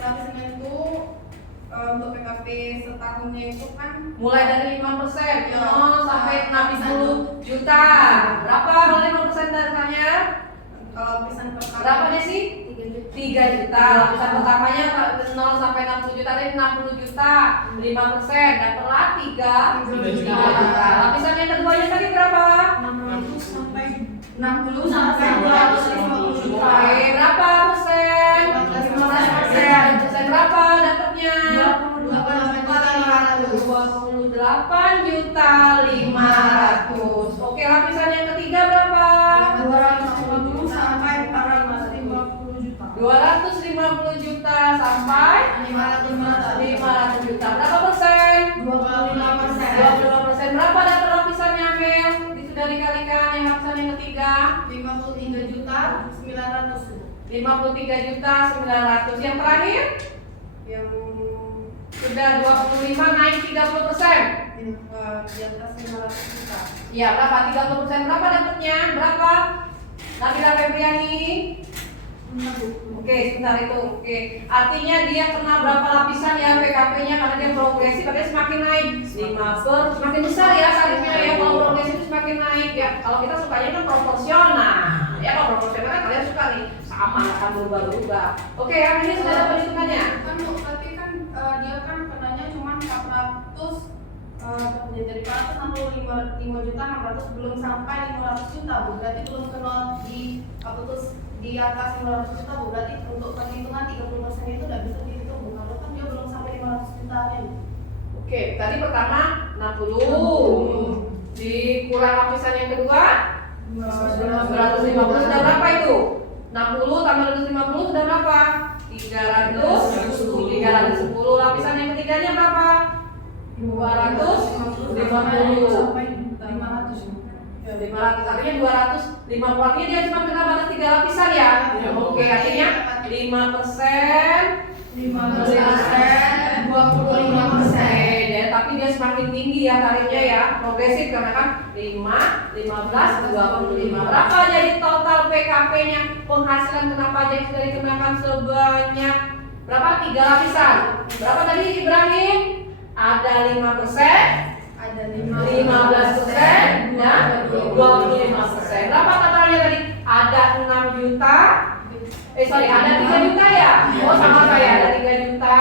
lapisannya itu untuk PKP setahunnya itu kan mulai dari 5% Ya. sampai 60 juta. Berapa kalau 5% dasarnya? kalau lapisan pertama Berapa deh sih? 3 juta. Lapisan pertamanya 0 sampai 60 juta, dari 60 juta, 5% dan telat 3 juta. Lapisan yang keduanya tadi berapa? 600 sampai 60 sampai 250 juta. Oke, berapa persen? 15%. Berapa dapatnya? 28 juta 500. Oke, lapisan yang ketiga berapa? 250 sampai 450 juta. 250 juta sampai 500 juta. Berapa persen? 25%. Berapa dapat lapisannya, Mel? Sudah dikalikan yang lapisan yang ketiga. 53 juta 900. 53 juta 900. Yang terakhir Yang sudah 25 naik 30%. di atas 500 juta. Iya, berapa? 30%. Berapa dapatnya? Berapa? Nabila Febriani. Oke, sebentar itu. Oke, artinya dia kena berapa lapisan ya PKP-nya karena dia progresif, artinya semakin naik. 5 semakin besar ya tarifnya ya. Kalau progresif itu semakin naik ya. Kalau kita sukanya kan proporsional. Ya kalau proporsional kan kalian suka nih sama akan berubah-ubah. Oke, yang ini sudah dapat hitungannya. Kan Bu, tapi kan dia kan kenanya cuma 400 dari 465 juta 600 belum sampai 500 juta Bu. Berarti belum kena di atas 500 juta Bu. Berarti untuk perhitungan 30% itu udah bisa dihitung Bu. Kalau kan dia belum sampai 500 juta nya. Oke, tadi pertama 60 dikurang lapisan yang kedua 150 sudah berapa itu? 60 tambah 150 sudah berapa? 310. Lapisan yang ketiganya berapa? 250. sampai 500. Ya, 500, artinya 250, artinya dia cuma kena pada 3 lapisan ya? Oke, artinya 5%, 25%. Ya, tapi dia semakin tinggi ya tarifnya ya, progresif karena kan 5, 15, 25. Berapa jadi total PKP-nya? Penghasilan kena pajak yang sudah dikenakan sebanyak berapa? 3 lapisan. Berapa tadi Ibrahim? Ada 5%, Ada 15% dan 25%. Berapa totalnya tadi? Ada 6 juta. Ada 3 juta ya? Oh sama saya, ada 3 juta.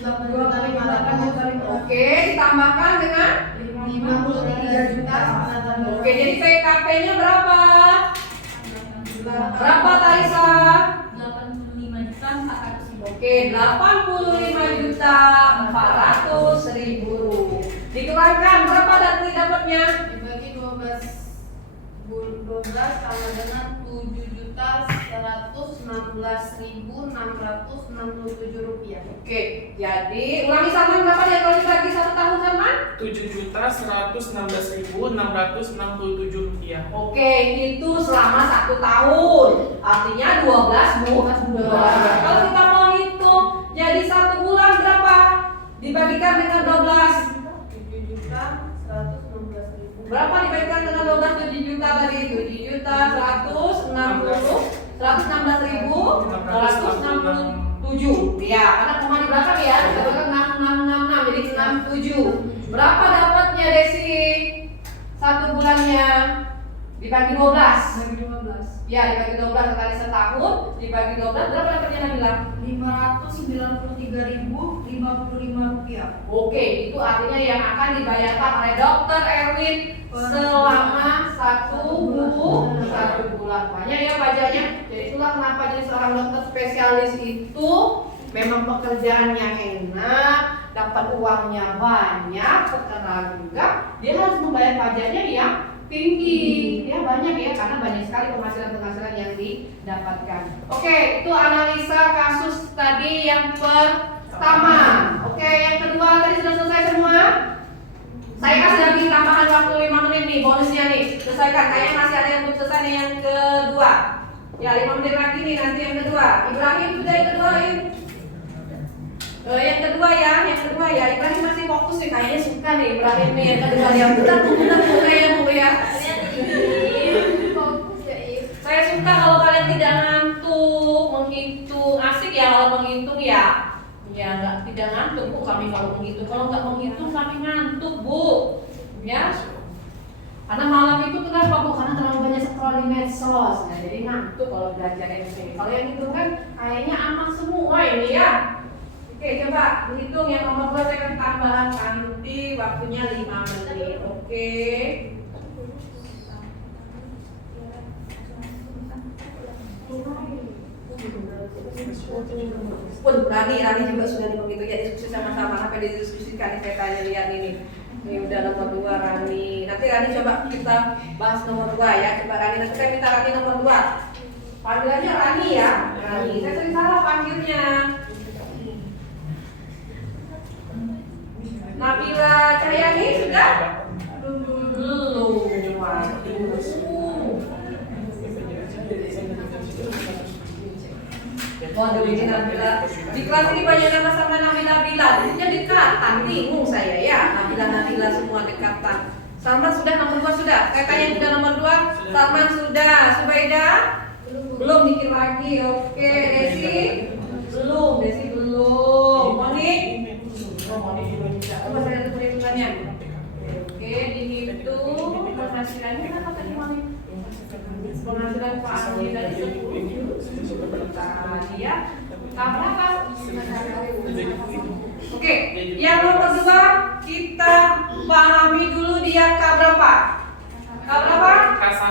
28 juta 500. Oke, ditambahkan dengan 53 juta 900. oke, jadi PKP-nya berapa? Berapa Tarisa? 85 juta 400.000. Oke, 85 juta 400.000. Dikurangkan berapa dapatnya? Dibagi 12 sama dengan 7.116.667 rupiah. Oke, jadi ulangi Salman berapa ya kalau dibagi 1 tahun Salman? 7.116.667 rupiah. Oke, itu selama 1 tahun. Artinya 12 bulan. Kalau kita mau hitung, jadi 1 bulan berapa? Dibagikan dengan 12. 7.116.000. Berapa dibagikan dengan 12? 7 juta tadi. 7.116.667. Ya, karena koma di belakang ya. Kita berikan 6666 jadi 67. Berapa dapatnya Desi? 1 bulannya dibagi 12. Bagi 12. Ya, dibagi 12 kali setahun, dibagi 12 berapa dapatnya Nabila? 593.055 rupiah. Oke, itu artinya yang akan dibayarkan oleh Dokter Erwin selama 1 bulan. Banyak ya pajaknya. Jadi itulah kenapa jadi seorang dokter spesialis itu memang pekerjaannya enak, dapat uangnya banyak, sekarang juga dia harus membayar pajaknya yang tinggi, ya banyak ya karena banyak sekali penghasilan yang didapatkan. Oke, itu analisa kasus tadi yang pertama. Oke, yang kedua tadi sudah selesai semua. Saya kasih lagi tambahan waktu 5 menit nih, bonusnya nih. Selesaikan, kayaknya masih ada yang belum selesai nih yang kedua. Ya 5 menit lagi nih nanti yang kedua. Ibrahim sudah yang kedua Ibrahim. Yang kedua ya, Ibrahim masih fokus nih, kayaknya suka nih Ibrahim nih yang kedua yang benar kayaknya Bu ya. Fokus ya, Ibu. Saya suka kalau kalian tidak ngantuk, menghitung asik ya kalau menghitung ya. Ya tidak ngantuk Bu kami kalau menghitung. Kalau nggak menghitung kami ngantuk Bu. Ya. Karena malam itu kenapa Bu? Karena terlalu banyak scroll di medsos. Nah, jadi ngantuk kalau belajar ini. Kalau yang itu kan kayaknya aman semua ini ya. Oke, coba hitung yang nomor 2 saya akan tambahan nanti waktunya 5 menit. Oke. Pun Rani juga sudah begitu ya, diskusi sama-sama apa didiskusikan nih petanya lihat ini. Ini udah nomor 2 Rani. Nanti Rani coba kita bahas nomor 2 ya. Coba Rani, nanti saya minta Rani nomor 2. Panggilannya Rani ya. Rani. Saya sering salah panggilnya. Nabila Cahyani sudah? Belum. Waduh, ini Nabila. Di kelas ini banyak nama sama Nabila. Jadinya dekatan, bingung saya ya. Nabila semua dekatan. Salman sudah nomor 2 sudah. Saya tanya yang sudah nomor 2. Salman sudah. Subaida? Belum dikit lagi. Oke, Desi? Belum. Monik? Coba saya lihat perhitungannya. Oke, dihitung penghasilannya apa tadi Monik? Penghasilan Pak Andi dari 10 tadi ya. Berapa? Oke, yang nomor 2 kita pahami dulu dia K berapa? K berapa? K1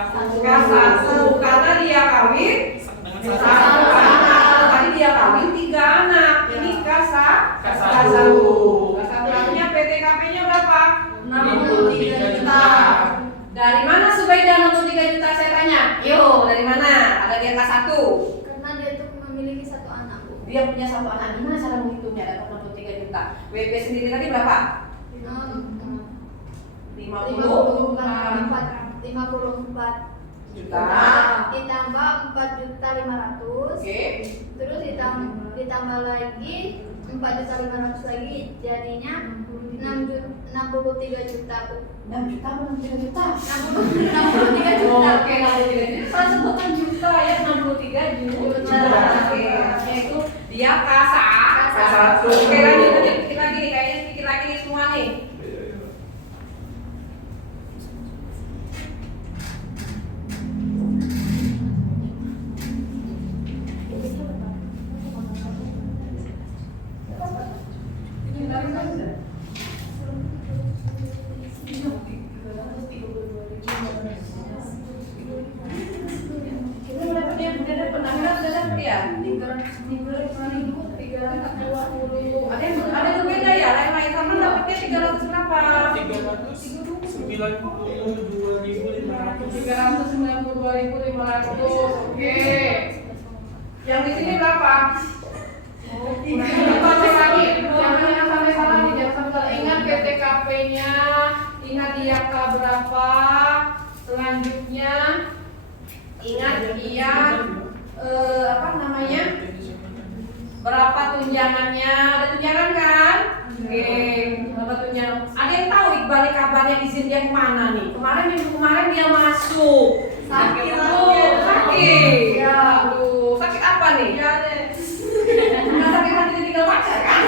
karena dia kawin satu anak. Tadi dia kawin 3 anak. Ini K1. K1 artinya PTKP-nya berapa? 63 juta. Dari mana Subaida 63 juta saya tanya? Yo, dari mana? Ada dia K1. Karena dia tuh memiliki 1 anak, Bu. Dia punya 1 anak. Gimana cara menghitungnya dapat 63 juta? WP sendiri tadi berapa? 54 juta. Ditambah 4.500.000. Oke. Terus ditambah lagi 4.500.000 lagi, jadinya 63 juta, Bu. 6 juta atau 63 juta? 63 juta. Oke, 63 juta. Saya sebutkan juta ya, 63 juta. Oke, itu dia K1. Oke, lanjut sedikit lagi nih, kayaknya sedikit lagi nih semua nih. Ada yang berbeda ya, lain-lain sama dapatnya 300 berapa? 392.500. Oke. Yang di sini berapa? Jangan sampai salah nih, jangan sampai salah. Ingat PTKP-nya, ingat dia K berapa. Selanjutnya ingat dia apa namanya? Berapa tunjangannya? Ada tunjangan kan? Oke, berapa tunjangan? Ada yang tahu Iqbal kabarnya izin dia kemana nih? Minggu kemarin dia masuk. Sakit Bu, sakit. Ya, aduh, sakit apa nih? Ya deh. Nggak sakit hati ditinggal pacar kan?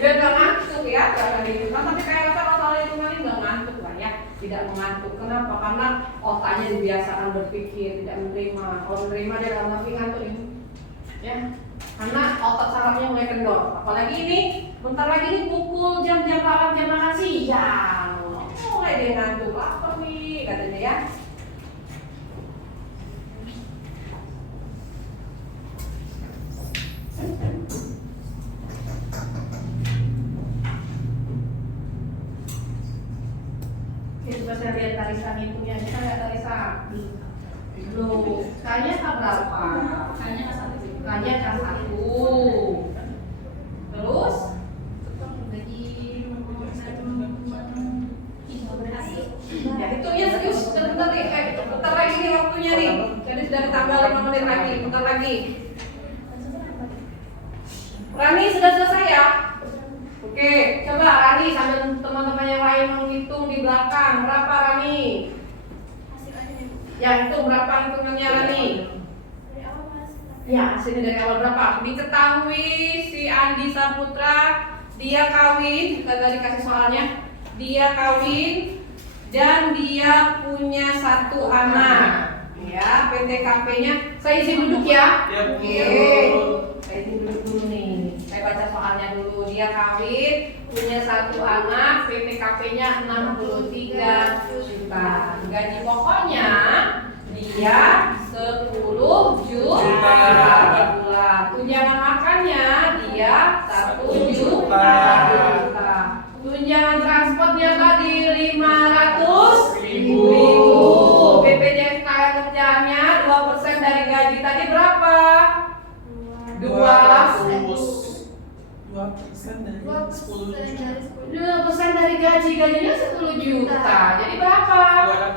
Biar nggak ngantuk ya, jangan gitu. Tapi kayak rasa hitungan ini nggak ngantuk lah ya, tidak mengantuk. Kenapa? Karena otaknya dibiasakan berpikir, tidak menerima. Kalau menerima dia nggak ngerti ngantuk ini. Ya, karena otot sarafnya mulai kendor. Apalagi ini, bentar lagi nih pukul jam makan siang. Mulai dia ngantuk, lapar nih katanya ya. Oke, coba saya lihat tarisan itunya. Kita lihat tarisan. Belum. Kayaknya K berapa? Kayaknya K1. Terus Oke, coba Rani sambil teman-teman yang lain menghitung di belakang. Berapa Rani? Hasilnya nih Bu. Ya, hitung berapa hitungannya Rani? Dari awal Mas. Ya, hasilnya dari awal berapa? Diketahui si Andi Saputra dia kawin, kita tadi kasih soalnya. Dia kawin dan dia punya 1 anak. Ya, PTKP-nya. Saya izin duduk ya. Ya, Bu. Oke. Saya izin duduk dulu nih. Saya baca soalnya dulu. Dia kawin, punya 1 anak, PTKP-nya 63 juta. Gaji pokoknya dia 10 juta per bulan. Tunjangan makannya dia 1 juta. Tunjangan transportnya tadi 500.000. BPJS kerjaannya 2% dari gaji tadi berapa? 2% dari 10 juta. 2% dari gaji, gajinya 10 juta. Jadi berapa?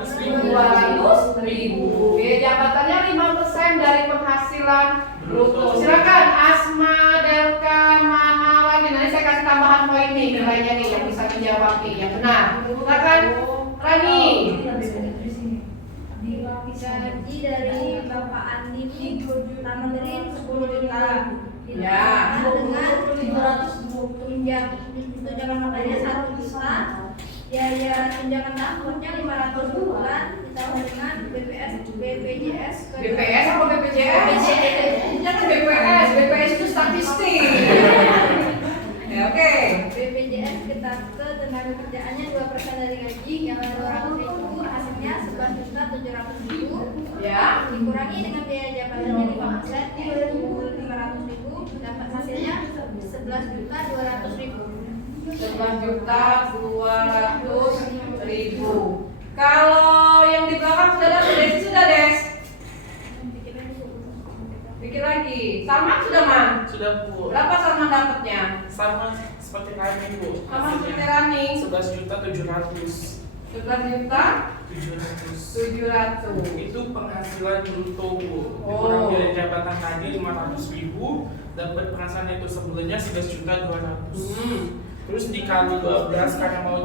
200.000. Biaya jabatannya 5% dari penghasilan bruto. Silakan Asma, Delka, Maharani. Nanti saya kasih tambahan poin nih nilainya nih yang bisa menjawab nih yang benar. Silakan Rani. Gaji dari Bapak Andi Tamrin 10 juta. Ya. Dengan tunjangan makannya 1 juta. Biaya tunjangan transportnya 500 per bulan ditambah dengan BPJS apa BPJS? Jangan BPS. BPS itu statistik. Ya, oke. BPJS kita ke tenaga kerjaannya 2% dari gaji yang 200.000, hasilnya 11.700.000. Ya. Dikurangi dengan biaya jabatannya 5%, yaitu 500.000, dapat hasilnya 11.200.000. 11.200.000. Kalau yang di belakang sudah ada Desi sudah Des? Pikir lagi. Salman sudah Man? Sudah Bu. Berapa Salman dapatnya? Sama seperti Rani Bu. Sama seperti Hasilnya Rani. 11.700.000. 11.700.000. Itu penghasilan bruto Bu. Oh. Dikurang biaya jabatan tadi 500.000, dapat penghasilan itu sebulannya 11.200.000. Terus dikali 12 karena mau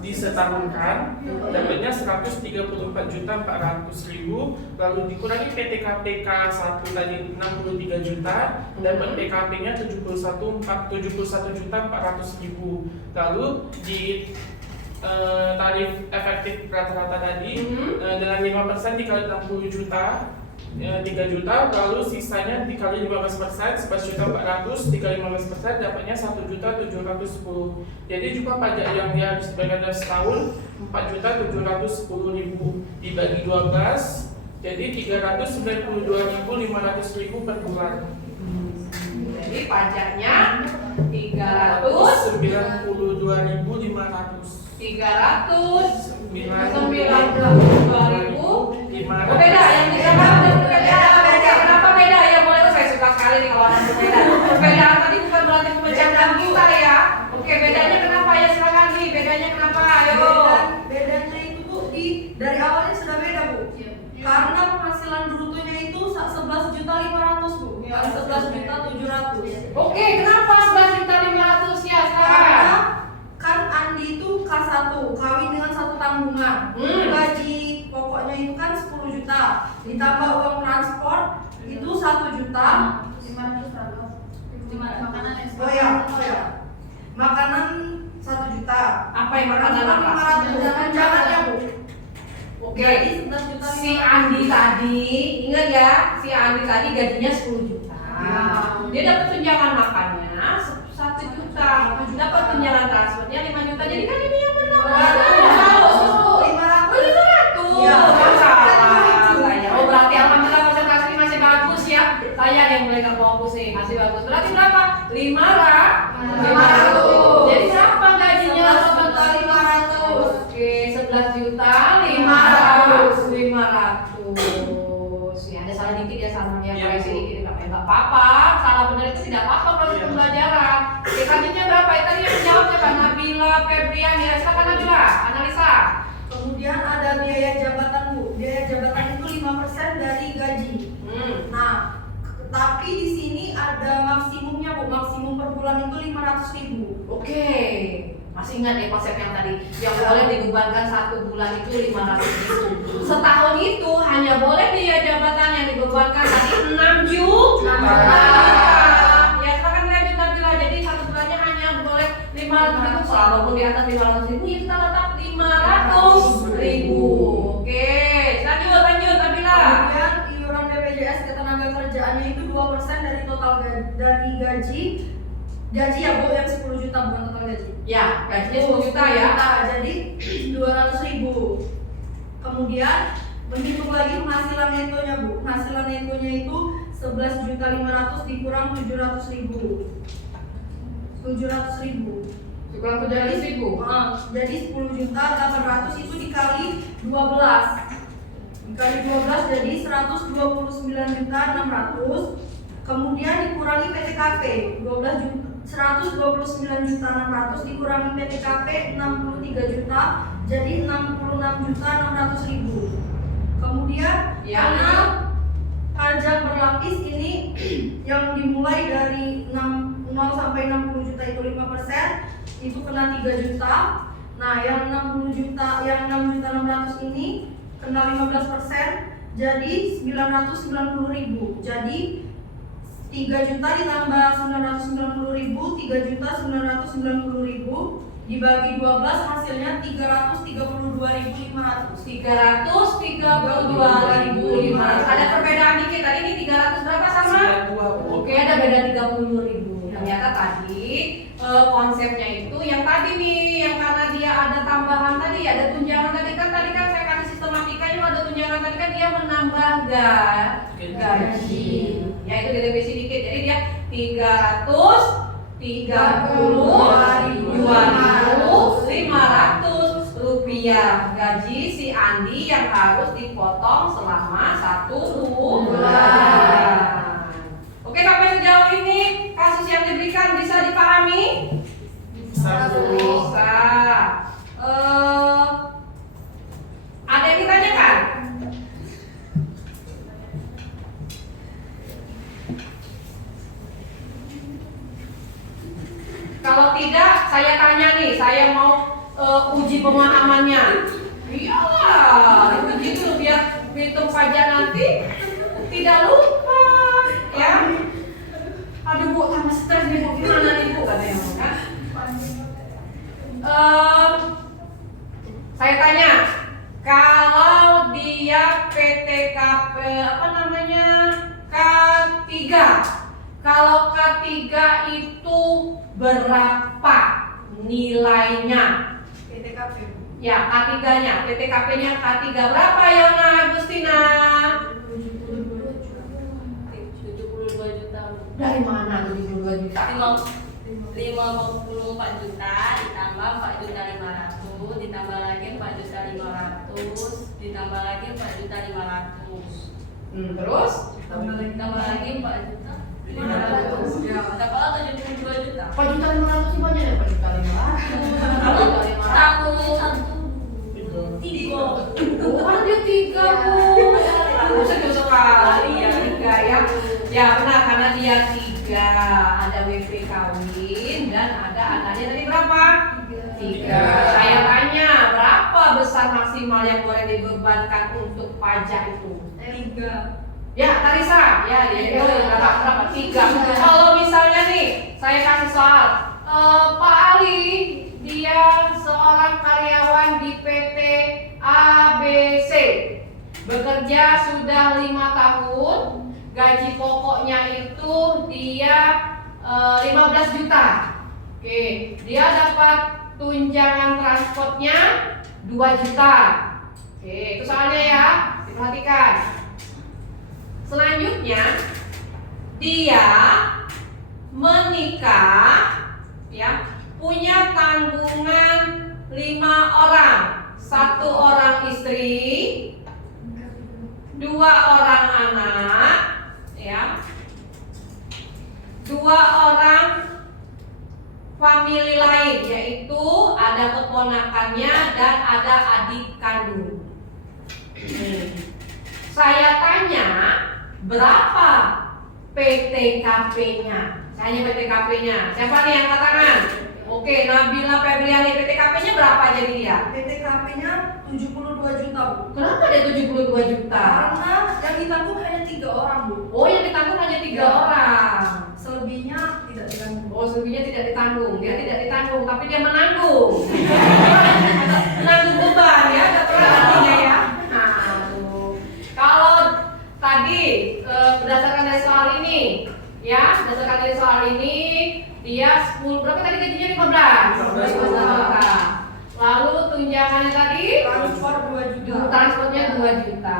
disetahunkan, dapatnya 134.400.000. Lalu dikurangi PTKPK 1 tadi 63 juta, dapat PKP-nya 71.400.000. Lalu di tarif efektif rata-rata tadi dengan 5% dikali 60 juta 3 juta, lalu sisanya dikali 15%, 11.400.000 dikali 15% dapatnya 1.710.000. Jadi juga pajak yang dia harus bayar dalam setahun 4.710.000 dibagi 12, jadi 392.500.000 per bulan. Jadi pajaknya 392.500. 392.500. Oh, beda yang di belakang beda. Kenapa beda? Ya boleh, saya suka sekali nih kalau ada beda. Perbedaan tadi bukan berarti pemecahan kita ya. Oke, bedanya kenapa ya? Silakan nih. Bedanya kenapa? Ayo. Bedanya itu Bu, dari awalnya sudah beda Bu. Karena penghasilan brutonya itu 11.500.000 Bu, bukan 11.700.000. Oke, kenapa 11.500 ya Karena sekarang? kan Andi itu K1, kawin dengan 1 tanggungan. Gaji pokoknya itu kan 10 juta, ditambah uang transport itu 1 juta. 500 makanan ya. Oh ya. Makanan 1 juta. Apa yang makanan apa? 500 dan tunjangannya Bu. Oke. Jadi 11 juta. Si Andi tadi, ingat ya, si Andi tadi gajinya 10 juta. Dia dapat tunjangan makannya 1 juta, dapat tunjangan transportnya 5 juta. Jadi kan ini yang benar. 500. Ya, saya. Oh, berarti alhamdulillah konsentrasi ini masih bagus ya. Saya yang mulai nggak fokus nih, masih bagus. Berarti berapa? 500. Jadi berapa gajinya? 11.500.000. Oke, 11.500.000. Ya, ada salah dikit ya sama dia, Iya, koreksi Bu. dikit nggak apa-apa. Salah benar itu tidak apa-apa proses Iya. pembelajaran. Oke, selanjutnya berapa? Tadi yang jawab siapa? Nabila Febrian ya. Silakan Nabila, analisa. Kemudian ada biaya jabatan Bu. Biaya jabatan itu 5% dari gaji. Nah, tapi di sini ada maksimumnya Bu, maksimum per bulan itu 500.000. Oke, masih ingat ya konsep yang tadi, yang boleh dibebankan 1 bulan itu 500.000. Setahun itu hanya boleh dia jabatan yang dibebankan tadi 6 juta. Ya silakan lanjut Nabila. Jadi 1 bulannya hanya boleh 500.000. Walaupun di atas 500.000 ya kita tetap 500.000. Oke, lanjut Nabila. Kemudian iuran BPJS Ketenagakerjaannya itu 2% dari total dari gaji ya Bu, yang 10 juta bukan total gaji. Ya, gajinya 10 juta ya. Jadi 200.000. Kemudian menghitung lagi penghasilan netonya Bu. Penghasilan netonya itu 11.500.000 dikurang 700.000. 700.000. Kurang 700.000. Jadi 10.800.000 itu dikali 12. Dikali 12 jadi 129.600.000. Kemudian dikurangi PTKP 129.600.000 dikurangi PTKP 63 juta jadi 66.600.000. Kemudian Ya, karena pajak berlapis ini yang dimulai dari 0 sampai 60 juta itu 5%, itu kena 3 juta. Nah, yang 60 juta, yang 6.600.000 ini kena 15%, jadi 990.000. Jadi 3 juta ditambah 990.000, 3.990.000 dibagi 12 hasilnya 332.500. 332.500. Ada perbedaan dikit. Tadi ini 300 berapa sama? 92. Oke, ada beda 30.000. Ternyata tadi konsepnya itu yang tadi nih, yang karena dia ada tambahan tadi, ada tunjangan tadi kan saya kasih sistematikanya ada tunjangan tadi kan dia menambah gaji. Ya itu direvisi dikit. Jadi dia 332.500 rupiah gaji si Andi yang harus dipotong selama 1 bulan. Oke, sampai sejauh ini kasus yang diberikan bisa dipahami? Bisa. Ada yang ditanyakan? Kalau tidak, saya tanya nih, saya mau uji pemahamannya. Iyalah, uji dulu biar hitung pajak nanti tidak lupa, ya. Aduh Bu, tambah stres nih Bu, gimana nih Bu katanya kan? Saya tanya, kalau dia PTKP K3, kalau K3 itu berapa nilainya? PTKP. Ya, K3-nya, PTKP-nya K3 berapa Yona Agustina? 72 juta. Dari mana 72 juta? 54 juta ditambah 4.500.000 ditambah lagi 4.500.000 ditambah lagi 4.500.000. Terus? Ditambah lagi 4.500.000. Ya. Total 72 juta. 4.500.000 sih banyak ya, 4.500.000. Tiga. Oh, kan dia 3 Bu. Aku sedih sekali ya 3 ya. Ya benar, karena dia 3, ada WP kawin dan ada anaknya tadi berapa? 3. Saya tanya, berapa besar maksimal yang boleh dibebankan untuk pajak itu? 3. Ya, Tarisa, ya dia berapa? 3. Kalau misalnya nih, saya kasih soal, Pak Ali, dia seorang karyawan di PT ABC, bekerja sudah 5 tahun, gaji pokoknya itu dia 15 juta. Oke, dia dapat tunjangan transportnya 2 juta. Oke, itu soalnya ya, diperhatikan. Selanjutnya, dia menikah, ya, punya tanggungan 5 orang, 1 orang istri, 2 orang anak, ya, 2 orang famili lain, yaitu ada keponakannya dan ada adik kandung. Saya tanya, berapa PTKP-nya. Saya PTKP-nya. Siapa nih yang angkat tangan? Oke, Nabila Febriani, PTKP-nya berapa jadi dia? PTKP-nya 72 juta, Bu. Kenapa dia 72 juta? Karena yang ditanggung hanya 3 orang, Bu. Oh, yang ditanggung hanya 3 orang. Selebihnya tidak ditanggung. Oh, selebihnya tidak ditanggung. Dia tidak ditanggung, tapi dia menanggung. Menanggung beban ya, ada perhatiannya ya. Nah, tuh. Kalau tadi berdasarkan dari soal ini, ya, berdasarkan dari soal ini, dia 10 berapa tadi gajinya 15. 15 juta. Lalu tunjangannya tadi Transport 2 juta. transportnya 2 juta.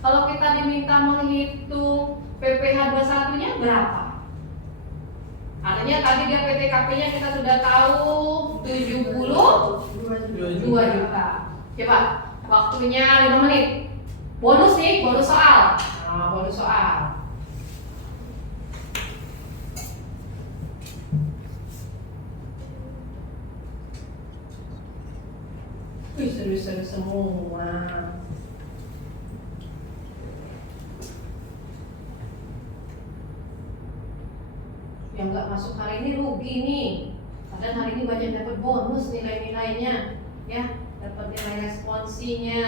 Kalau kita diminta menghitung PPh 21-nya berapa? Artinya tadi dia PTKP-nya kita sudah tahu 72 juta. Coba waktunya 5 menit. Bonus nih, bonus soal. Nah, bonus soal. Wih, serius-serius semua. Yang nggak masuk hari ini rugi nih. Padahal hari ini banyak dapat bonus nilai-nilainya, ya, dapat nilai responsinya.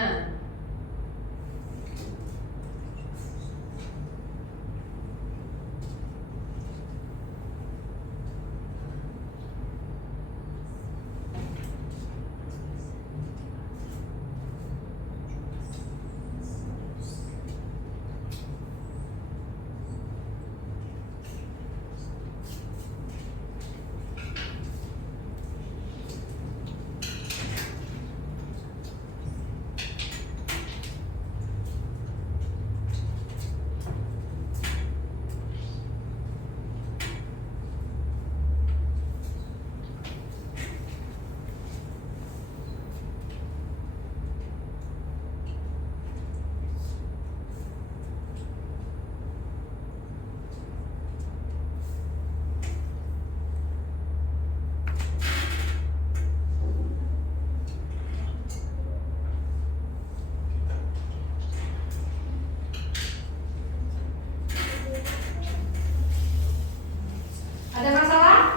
Ada masalah?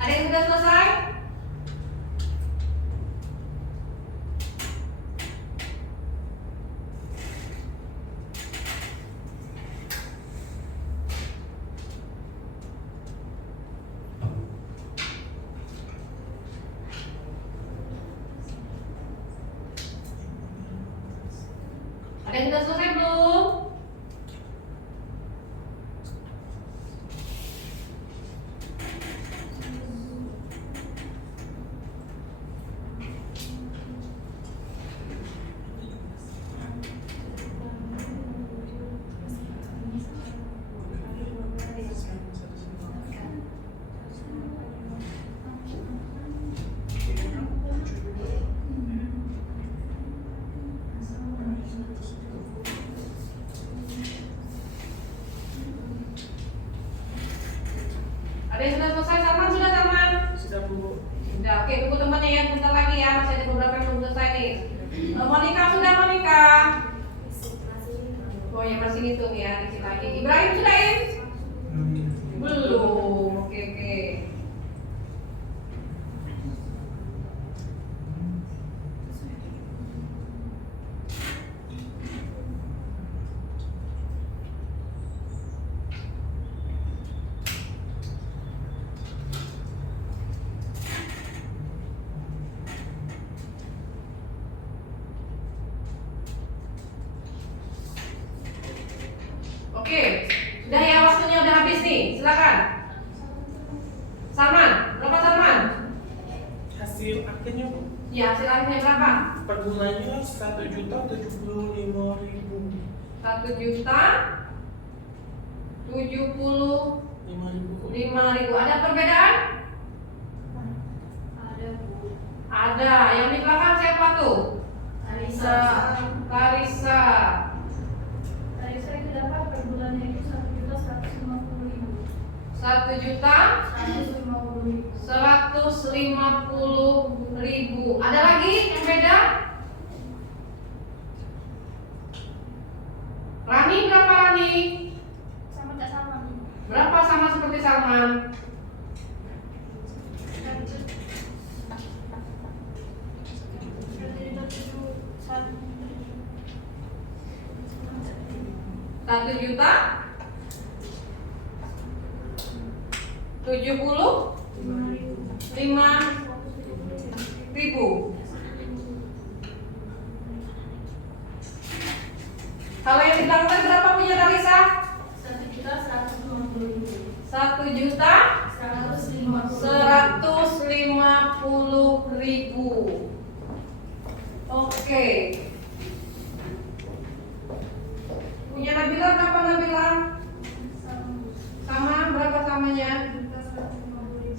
Ada yang sudah selesai? Ada yang sudah selesai belum? Ada yang sudah selesai? Salman sudah, Salman? Sudah, Bu. Sudah, oke, tunggu temannya ya, bentar lagi ya, masih ada beberapa yang belum selesai nih. Monika sudah, Monika? Oh ya, masih ngitung ya, dikit lagi. Ibrahim sudah, Im? Belum, oke. Oke, sudah ya, waktunya udah habis nih, silakan. Salman, berapa Salman? Hasil akhirnya, Bu, Ya, hasil akhirnya berapa? per bulannya 1.075.000. 1.075.000. Ada perbedaan? Ada, Bu. Ada. Yang di belakang siapa tuh? Karisa. Karisa. Tadi saya dapat per bulannya itu 1.150.000. 1.150.000. Ada lagi yang beda? Rani berapa Rani? sama seperti Salman? Rp1.075.000 Kalau yang di belakang berapa punya Tarisa? 1.150.000. Oke. Punya Nabila berapa Nabila? Sama berapa samanya?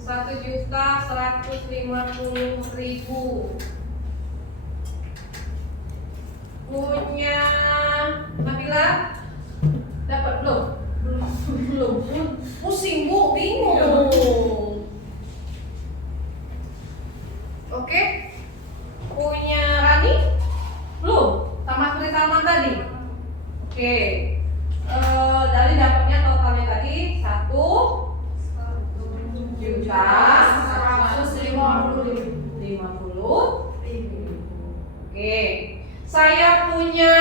1.150.000. Punya Nabila dapat belum? Belum. Pusing Bu, bingung. Oke. Punya Rani? Belum. Sama seperti Salman tadi. Oke. Dari dapatnya totalnya tadi 1.150.000. Oke. Saya punya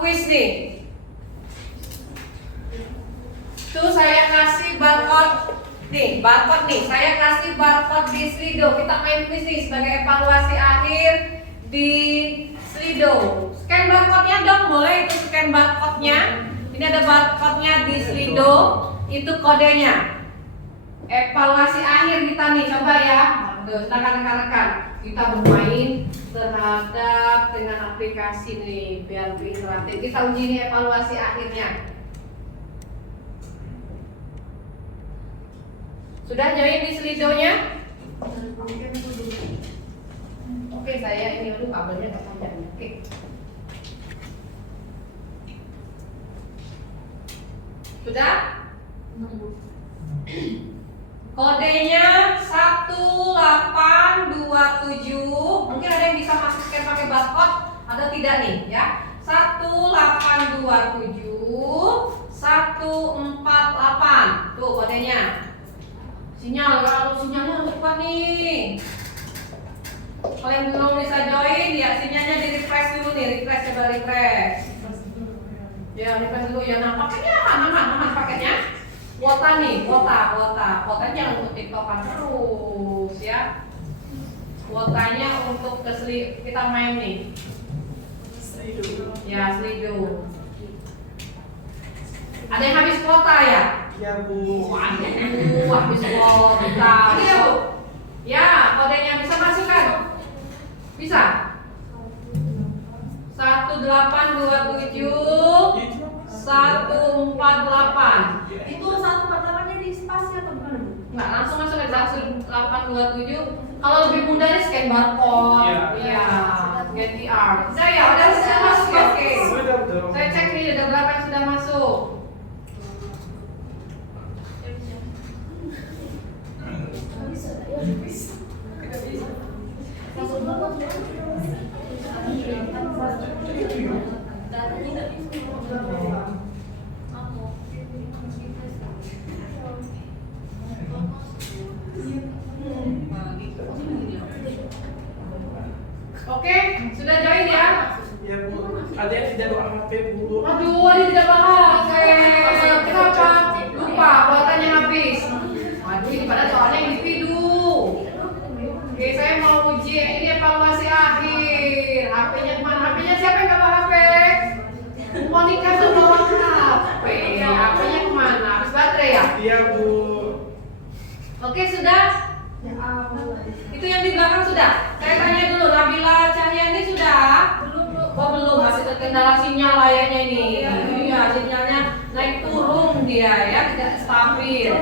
kuis nih. Tuh saya kasih barcode nih, saya kasih barcode di Slido. Kita main kuis nih sebagai evaluasi akhir di Slido. Scan barcode-nya dong, boleh itu scan barcode-nya. Ini ada barcode-nya di Slido, itu kodenya. Evaluasi akhir kita nih, coba ya. Tuh, silakan rekan-rekan. Kita bermain terhadap dengan aplikasi nih, biar lebih interaktif. Kita uji nih evaluasi akhirnya. Sudah join di Slido-nya? Oke, saya ini dulu kabelnya nggak panjang. Oke. Sudah? Kodenya 1827. Mungkin ada yang bisa masuk scan pakai barcode, ada tidak nih ya? 1827 148. Tuh kodenya. Sinyal, kalau sinyalnya harus kuat nih. Kalau yang belum bisa join, ya sinyalnya di refresh dulu nih, coba refresh. Ya refresh dulu ya. Nah paketnya mana paketnya? Kuota nih, kuota jangan untuk tiktokan terus ya. Kuotanya untuk kita main nih. Ya Slido. Ada yang habis kuota ya? Ya Bu. Waduh, habis kuota. Iya Bu. Ya, kodenya bisa masukkan. Bisa. 1827 148. Itu 148-nya di spasi atau bukan Bu? Enggak, langsung masuk ke 1827. Kalau lebih mudah nih scan barcode. Iya. Scan QR. Bisa ya? Udah masuk ya? Oke. Saya cek nih ada berapa yang sudah masuk. Oke, sudah join ya? Ya Bu. Ada yang tidak bawa HP Bu. Aduh, dia tidak bawa HP. Kenapa? Lupa, kuotanya habis. Waduh, ini pada soalnya individu. Oke, saya mau uji ini evaluasi akhir. HP-nya kemana? HP-nya siapa yang nggak bawa HP? Monica tuh bawa HP. HP-nya kemana? Habis baterai ya? Iya Bu. Oke, sudah? Itu yang di belakang sudah? Saya tanya dulu, Nabila Cahyani sudah? Oh belum, masih terkendala sinyal layaknya ini. Iya, sinyalnya naik turun dia ya, tidak stabil.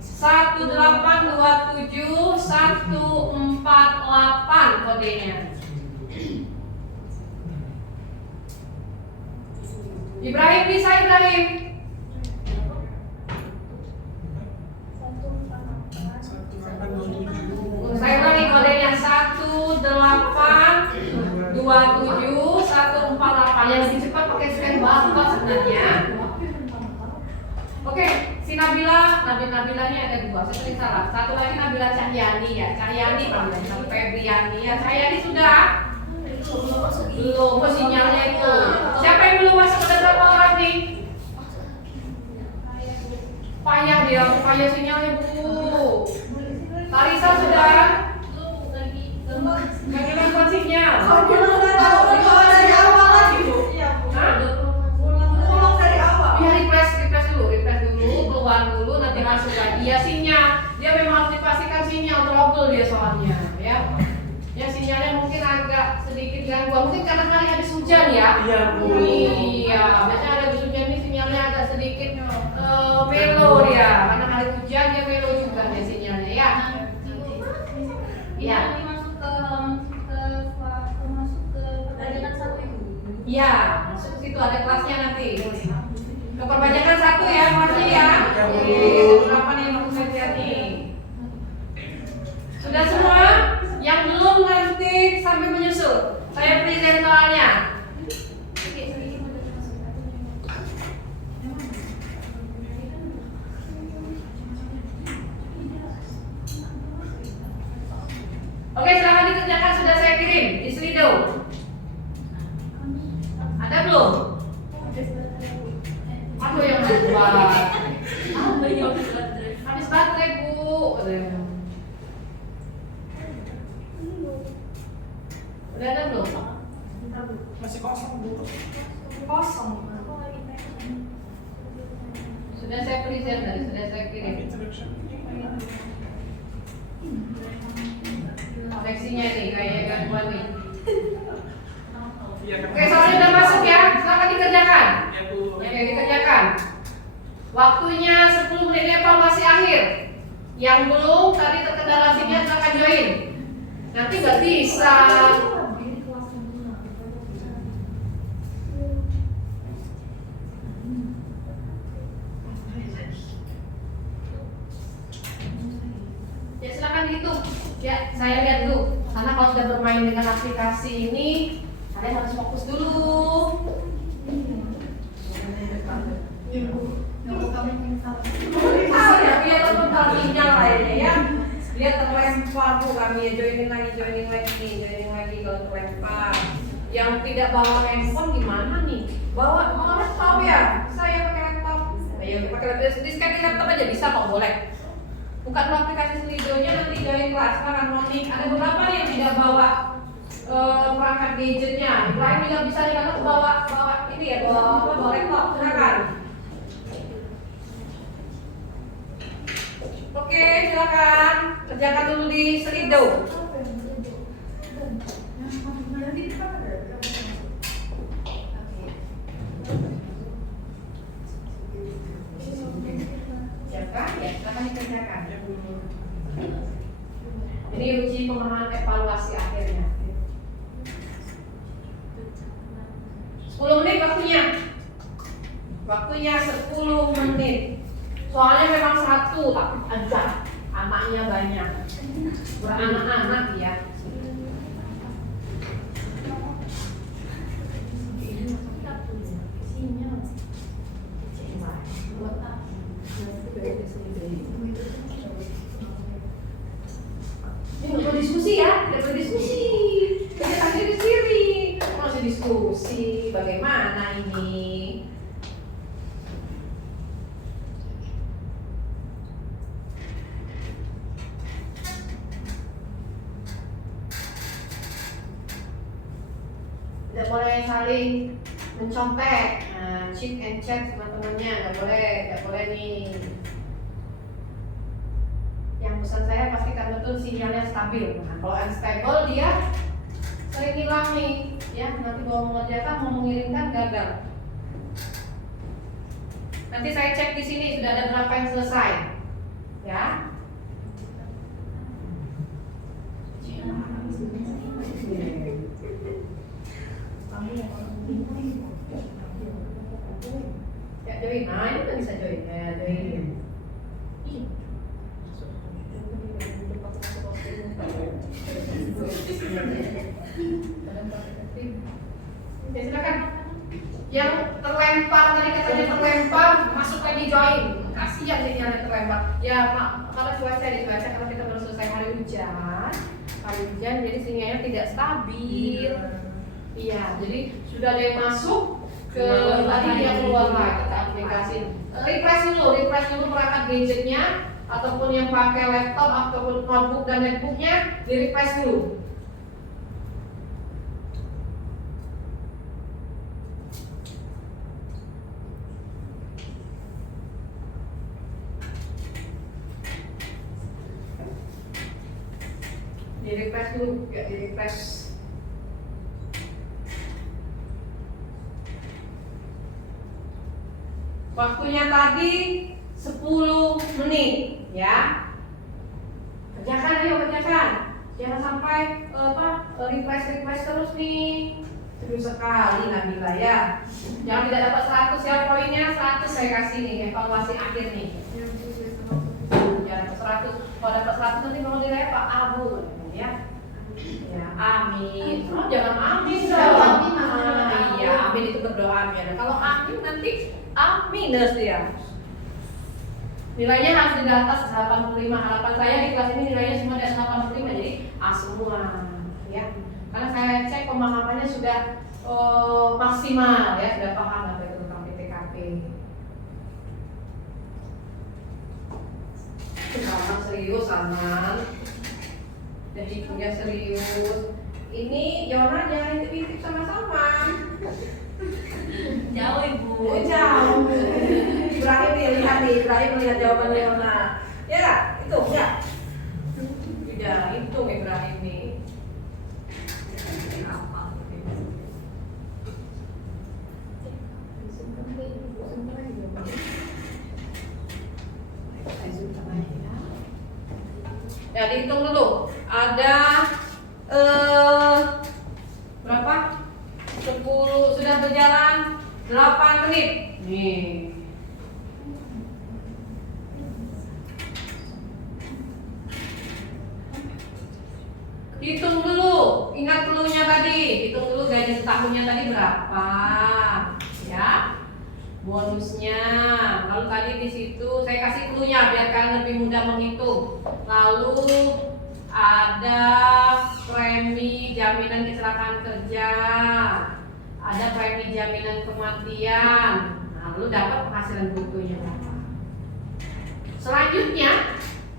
1827 148 kodenya. Ibrahim bisa Ibrahim? Saya ulangi kodenya 1827 148. Yang lebih cepat pakai scan barcode sebenarnya. Oke, si Nabilanya ada dua, saya sering salah. Satu lagi Nabila Cahyani ya, Cahyani panggilannya, Febriani ya. Cahyani sudah? Belum, sinyalnya itu. Siapa yang belum masuk, ada berapa orang nih? Payah dia, payah sinyalnya Bu. Larissa sudah? Bagaimana buat sinyal? dari awal lagi Bu. Iya Bu. Hah? Ulang dari awal. Dia refresh dulu, keluar dulu, nanti masuk lagi. Ya sinyal, dia memang harus dipastikan sinyal trouble dia soalnya, ya. Ya sinyalnya mungkin agak sedikit gangguan, mungkin karena hari habis hujan ya. Iya Bu. Iya, biasanya ada habis hujan ini sinyalnya agak sedikit melo dia, karena hari hujan dia melo juga dia sinyalnya ya. Iya. Iya, masuk ke situ ada kelasnya nanti. Ke perbanyakan 1 ya kelasnya ya. Oke, berapa nih yang saya lihat nih? Sudah semua? Yang belum nanti sambil menyusul. Saya present soalnya. Oke, silahkan dikerjakan, sudah saya kirim di Slido. Ada belum? Aku yang buat. Habis baterai Bu. Udah ada belum? Masih kosong Bu. Kosong. Sudah saya present tadi, sudah saya kirim. Koneksinya nih kayaknya gangguan nih. Iya kan? Oke, soalnya udah masuk ya, silakan dikerjakan. Ya Bu. Oke, dikerjakan. Waktunya 10 menit evaluasi akhir. Yang belum tadi terkendala sinyal silakan join. Nanti nggak bisa. Ya silakan dihitung. Ya, saya lihat dulu. Karena kalau sudah bermain dengan aplikasi ini, kalian harus fokus dulu. Ya, dia terpental sinyal kayaknya ya. Dia terlempar Bu, kami ya joining lagi kalau terlempar. Yang tidak bawa handphone gimana nih? Bawa laptop ya? Saya pakai laptop. Ayo pakai laptop. Di laptop aja bisa kok, boleh. Buka dulu aplikasi Slido-nya, nanti join kelas. Sekarang Monik, ada beberapa nih yang tidak bawa perangkat gadgetnya. Ibrahim juga bisa nih, karena bawa ini ya, bawa laptop. Silakan. Oke, silakan kerjakan dulu di Slido. Siapkan ya, silakan dikerjakan. Ini uji pemahaman evaluasi akhirnya. 10 menit waktunya. Waktunya 10 menit. Soalnya memang 1 tapi aja anaknya banyak. Beranak-anak ya. Ini nggak berdiskusi ya, tidak berdiskusi. Kita tanya di sini. Masih diskusi, bagaimana ini? Tidak boleh saling mencontek, cheat and chat sama temannya, nggak boleh nih. Yang pesan saya pastikan betul sinyalnya stabil. Nah, kalau unstable dia sering hilang nih, ya nanti mau mengerjakan mau mengirimkan gagal. Nanti saya cek di sini sudah ada berapa yang selesai, ya. Ya join, nah ini kan bisa join, ya join. Ya silakan. Yang terlempar tadi katanya terlempar, masuk lagi join. Kasihan nih yang terlempar. Ya kalau cuaca karena kita baru selesai hari hujan, jadi sinyalnya tidak stabil. Iya, jadi sudah ada yang masuk ke tadi dia keluar lagi ke aplikasi. Refresh dulu perangkat gadgetnya ataupun yang pakai laptop ataupun notebook dan netbooknya di refresh dulu. Di refresh dulu, ya di refresh. Waktunya tadi 10 menit ya. Kerjakan ayo kerjakan. Jangan sampai refresh terus nih. Serius sekali Nabila ya. Jangan tidak dapat 100 ya poinnya, 100 saya kasih nih evaluasi akhir nih. Jangan dapat 100. Kalau dapat 100 nanti mau nilai Pak Abu ya. Ya, amin. Oh, jangan amin dong. Iya, amin itu berdoa ya. Kalau amin nanti minus dia. Nilainya harus di atas 85. Harapan saya di kelas ini nilainya semua di atas 85, jadi A semua ya. Karena saya cek pemahamannya sudah maksimal ya, sudah paham apa itu tentang PTKP. Sama serius Aman. Jadi punya serius. Ini Yona jangan intip-intip sama-sama. Jauh Ibu. Jauh. Ibrahim nih, lihat nih, Ibrahim melihat jawaban Leona. Ya, itu ya. Tidak, itu Ibrahim nih. Ya, dihitung dulu. Ada berapa? 10 sudah berjalan 8 menit. Nih. Hitung dulu, ingat cluenya tadi. Hitung dulu gaji setahunnya tadi berapa, ya. Bonusnya. Lalu tadi di situ saya kasih cluenya biar kalian lebih mudah menghitung. Lalu ada premi jaminan kecelakaan kerja, ada premi jaminan kematian. Nah, lalu dapat penghasilan brutonya berapa. Selanjutnya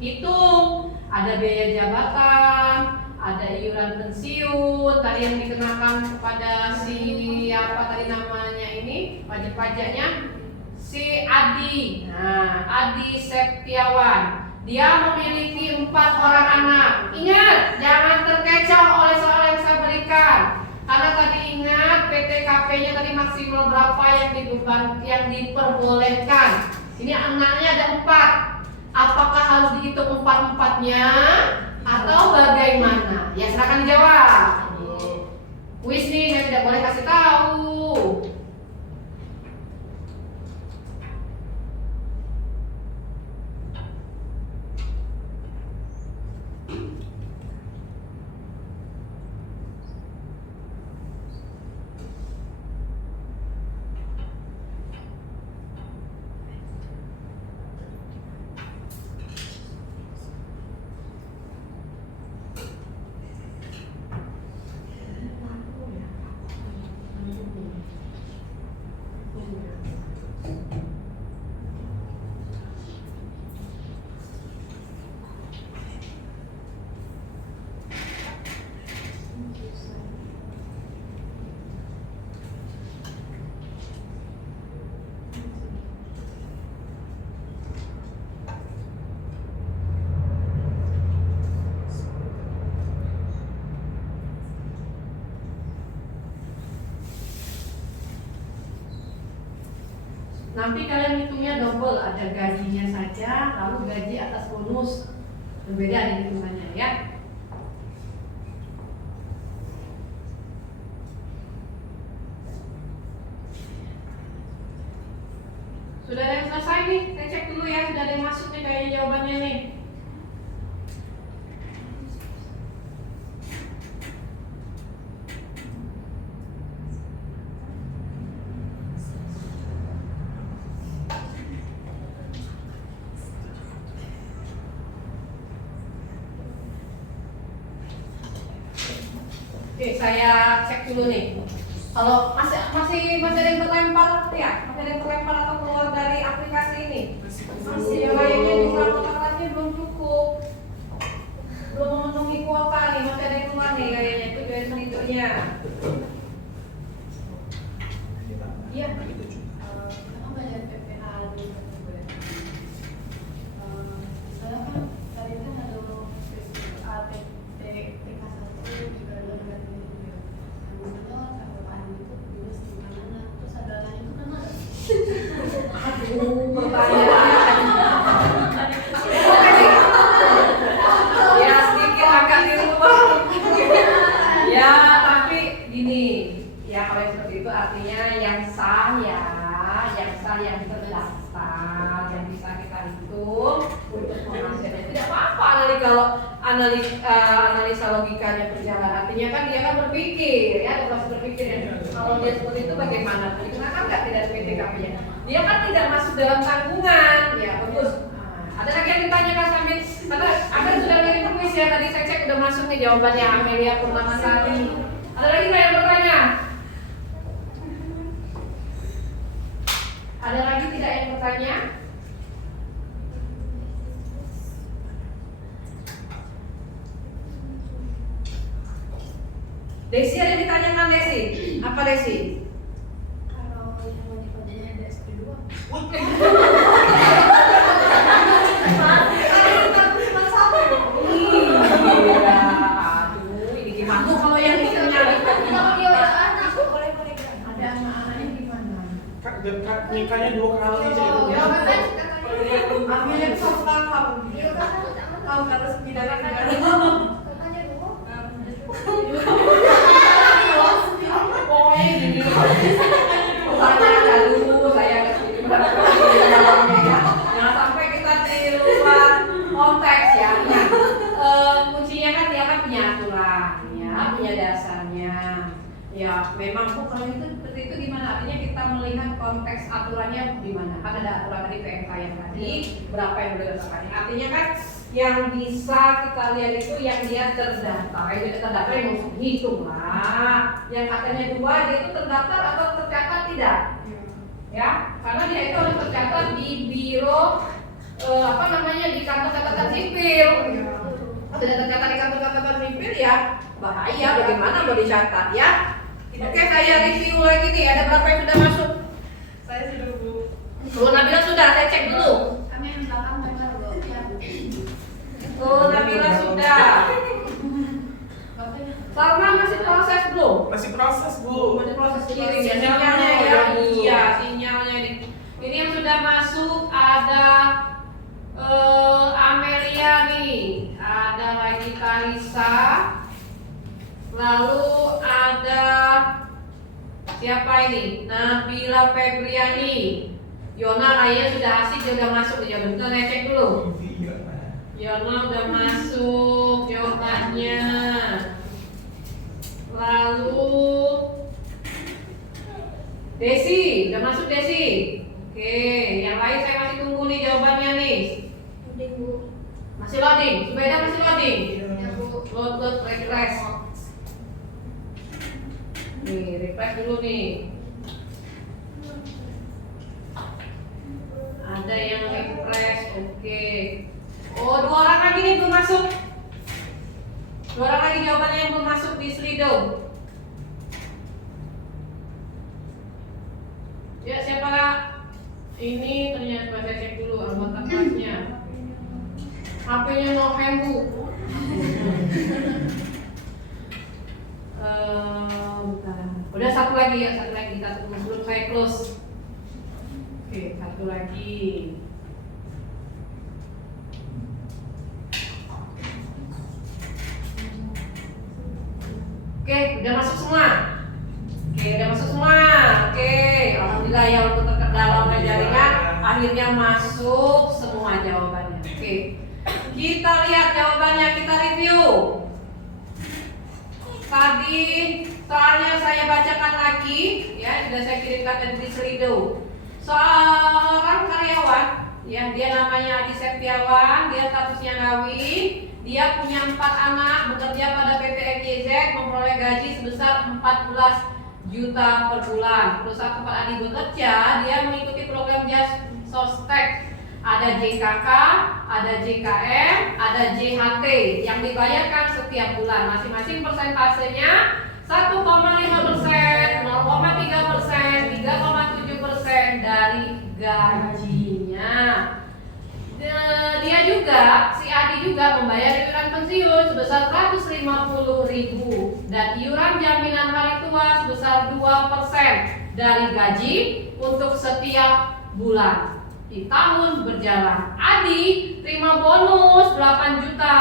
hitung ada biaya jabatan, ada iuran pensiun, tadi yang dikenakan kepada siapa tadi namanya ini, wajib pajaknya si Adi. Nah, Adi Septiawan. Dia memiliki 4 orang anak. Ingat, jangan terkecoh oleh soal yang saya berikan. Karena tadi ingat PTKP-nya tadi maksimal berapa yang diperbolehkan. Ini anaknya ada 4. Apakah harus dihitung 4-4-nya atau bagaimana? Ya silakan dijawab. Kuis nih, saya tidak boleh kasih tahu. Nanti kalian hitungnya double, ada gajinya saja, lalu gaji atas bonus. Berbeda nih hitungannya ya. Sudah ada yang selesai nih, saya cek dulu ya, sudah ada yang masuk nih kayaknya jawabannya nih. Oke, saya cek dulu nih. Kalau masih ada yang terlempar ya, masih ada yang terlempar atau keluar dari aplikasi ini. Masih yang lainnya jumlah kotak-kotaknya belum cukup, belum memenuhi kuota nih, masih ada yang keluar nih kayaknya itu join leadernya. Iya. Karena banyak PPA di saya kan tadi kan ada TK1 juga ada dengan ini ya. Misalnya KPPAN itu minus di mana, terus ada lain itu kan ada. Aduh, pertanyaan. Ya sedikit agak di luar. Ya tapi gini, ya kalau yang seperti itu artinya yang sah ya, yang terdaftar, yang bisa kita hitung untuk penghasilannya. Tidak apa-apa kalau analisa logikanya berjalan. Artinya kan dia kan berpikir ya, ada proses berpikir ya. Kalau dia seperti itu bagaimana? Digunakan nggak tidak PTKP-nya? Dia kan tidak masuk dalam tanggungan, ya bagus. Ada lagi yang ditanya Kak Samit? Karena Anda sudah ngirim kuis ya, tadi saya cek udah masuk nih jawabannya Amelia Purnamasari. Ada lagi nggak yang bertanya? Ada lagi tidak yang bertanya? Desi ada yang ditanyakan Desi? Apa Desi? Kalau yang wajib pajaknya ada SP2. Iya, aduh, ini gimana kalau yang isinya? Kalau dia udah anak, boleh kan? Ada anak-anaknya gimana? Nikahnya 2 kali jadi. Ya kan katanya. Ambilnya itu satu tahun. Iya kan Tahu kata sembilan katanya dulu. Pokoknya gini. Pertanyaan dulu saya kesini berapa kali ya. Jangan sampai kita di luar konteks ya. Kuncinya kan dia kan punya aturan ya, punya dasarnya. Ya memang kalau itu seperti itu gimana? Artinya kita melihat konteks aturannya gimana? Kan ada aturan tadi PMK yang tadi berapa yang boleh dilakukan. Artinya kan yang bisa kita lihat itu yang dia terdaftar. Itu terdaftar yang harus dihitung lah. Yang katanya 2 dia itu terdaftar atau tercatat tidak? Ya, karena dia itu harus tercatat di biro di kantor catatan sipil. Kalau tidak tercatat di kantor catatan sipil ya bahaya. Bagaimana mau dicatat ya? Oke, saya review lagi nih. Ada berapa yang sudah masuk? Saya sudah Bu. Bu Nabila sudah, saya cek dulu. Kami yang belakang benar loh. Bu Nabila sudah. Salma masih proses belum? Masih proses, Bu. Masih proses kirim ya sinyalnya ya. Iya, sinyalnya nih. Ini yang sudah masuk ada Amelia nih, ada lagi Kalisa, lalu ada siapa ini? Nabila Febriani, Yona kayaknya sudah asik, dia udah masuk nih jawaban. Bentar saya cek dulu. Yona udah masuk jawabannya. Lalu Desi, udah masuk Desi. Oke, yang lain saya masih tunggu nih jawabannya nih. Udah Bu. Masih loading, sepeda masih loading. Ya Bu. Load, refresh. Nih, refresh dulu nih. Ada yang refresh, oke. Oh, 2 orang lagi nih belum masuk. 2 orang lagi jawabannya yang belum masuk di Slido. Ya, siapa? Ini ternyata saya cek dulu anggota kelasnya. HP-nya no hang, Bu. Bentar. Udah satu lagi ya, kita tunggu sebelum saya close. Oke, satu lagi. Oke, udah masuk semua. Oke, alhamdulillah ya untuk dalam jaringan akhirnya masuk semua jawabannya. Oke. Kita lihat jawabannya, kita review. Tadi soalnya saya bacakan lagi ya, sudah saya kirimkan tadi di Slido. Seorang karyawan ya, dia namanya Adi Septiawan, dia statusnya ngawi, Dia punya 4 anak, bekerja pada PT EKZ, memperoleh gaji sebesar 14 juta per bulan. Perusahaan tempat Adi bekerja, dia mengikuti program Just Sostek. Ada JKK, ada JKM, ada JHT yang dibayarkan setiap bulan. Masing-masing persentasenya 1,5%, 0,3%, 3,7% dari gajinya. Dia juga, si Adi juga membayar iuran pensiun sebesar 150.000 dan iuran jaminan hari tua sebesar 2% dari gaji untuk setiap bulan. Di tahun berjalan, Adi terima bonus 8 juta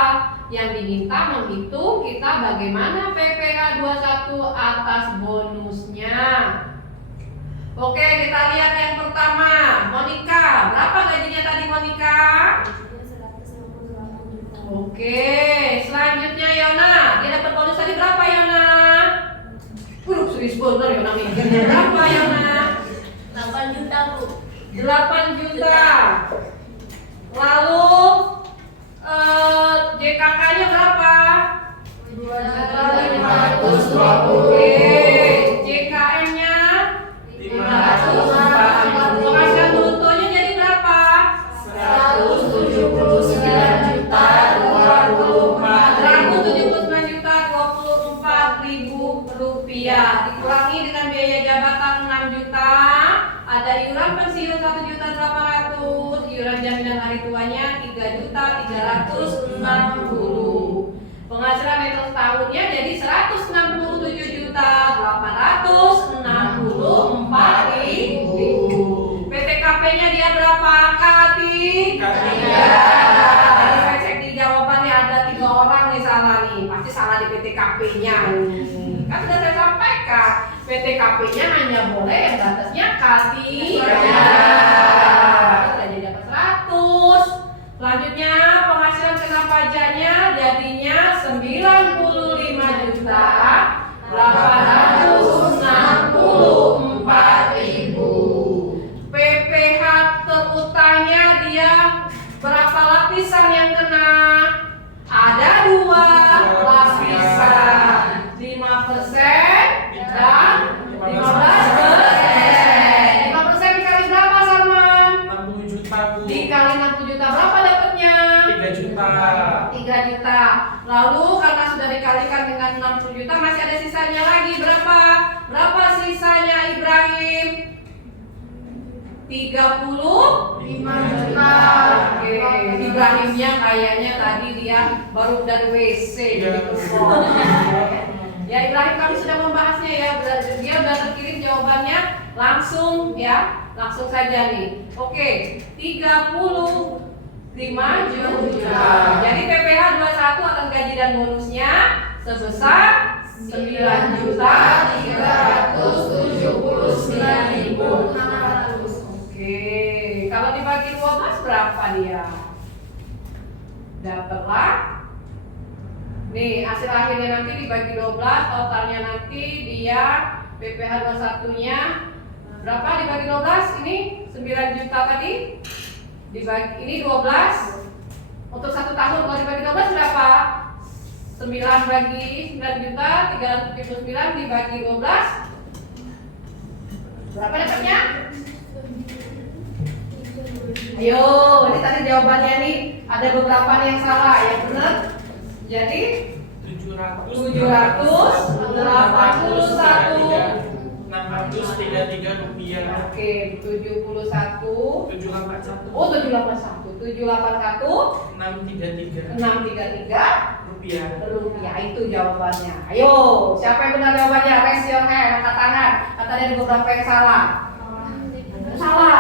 yang diminta menghitung kita bagaimana PPh 21 atas bonusnya. Oke, kita lihat yang pertama, Monica. Berapa gajinya tadi Monica? Oke, selanjutnya Yona. Dia dapat bonus tadi berapa Yona? Serius bener Yona mikirnya. Berapa Yona? 8 juta Bu. 8 juta. Lalu JKK-nya berapa? 2.520. Oke, JKM-nya 500. Penghasilan brutonya jadi berapa? 179 juta 179.024.000 rupiah. Dikurangi dengan biaya jabatan 6 juta. Ada iuran pensiun 1.800.000, iuran jaminan hari tuanya 3.360.000. Penghasilan neto setahunnya jadi 167.864.000. PTKP-nya dia berapa, Kati? Ketiga. Tadi saya cek di jawabannya ada 3 orang nih salah nih, pasti salah di PTKP-nya. Kan sudah saya sampaikan, PTKP-nya hanya boleh yang batasnya K3. Jadi dapat 100. Selanjutnya penghasilan kena pajaknya jadinya 95.864.000. PPh terutanya dia berapa lapisan yang kena? Ada 2 lapisan, 5% dan 15%. 5% dikali berapa Salman? 60 juta Bu. Dikali 60 juta berapa dapatnya? 3 juta. 3 juta. Lalu karena sudah dikalikan dengan 60 juta masih ada sisanya lagi berapa? Berapa sisanya Ibrahim? 35 juta. Oke, Ibrahimnya kayaknya tadi dia baru dari WC gitu. Ya Ibrahim, kami sudah membahasnya ya. Dia sudah terkirim jawabannya langsung ya. Langsung saja nih. Oke, 35 juta. Jadi PPh 21 atas gaji dan bonusnya sebesar 9.379.600. Oke, kalau dibagi 12 berapa dia? Dapatlah. Nih, hasil akhirnya nanti dibagi 12, totalnya nanti dia PPh 21-nya berapa dibagi 12? Ini 9 juta tadi. Dibagi ini 12. Untuk 1 tahun kalau dibagi 12 berapa? 9 bagi 9 juta 379 dibagi 12. Berapa dapatnya? Ayo, ini tadi jawabannya nih ada beberapa yang salah, yang benar. Jadi 633 rupiah. Oke, 71. 781. Oh, 781. 781 633 633 rupiah. itu jawabannya. Ayo, siapa yang benar jawabannya? Raise your hand, angkat tangan. Katanya ada beberapa yang salah. Salah.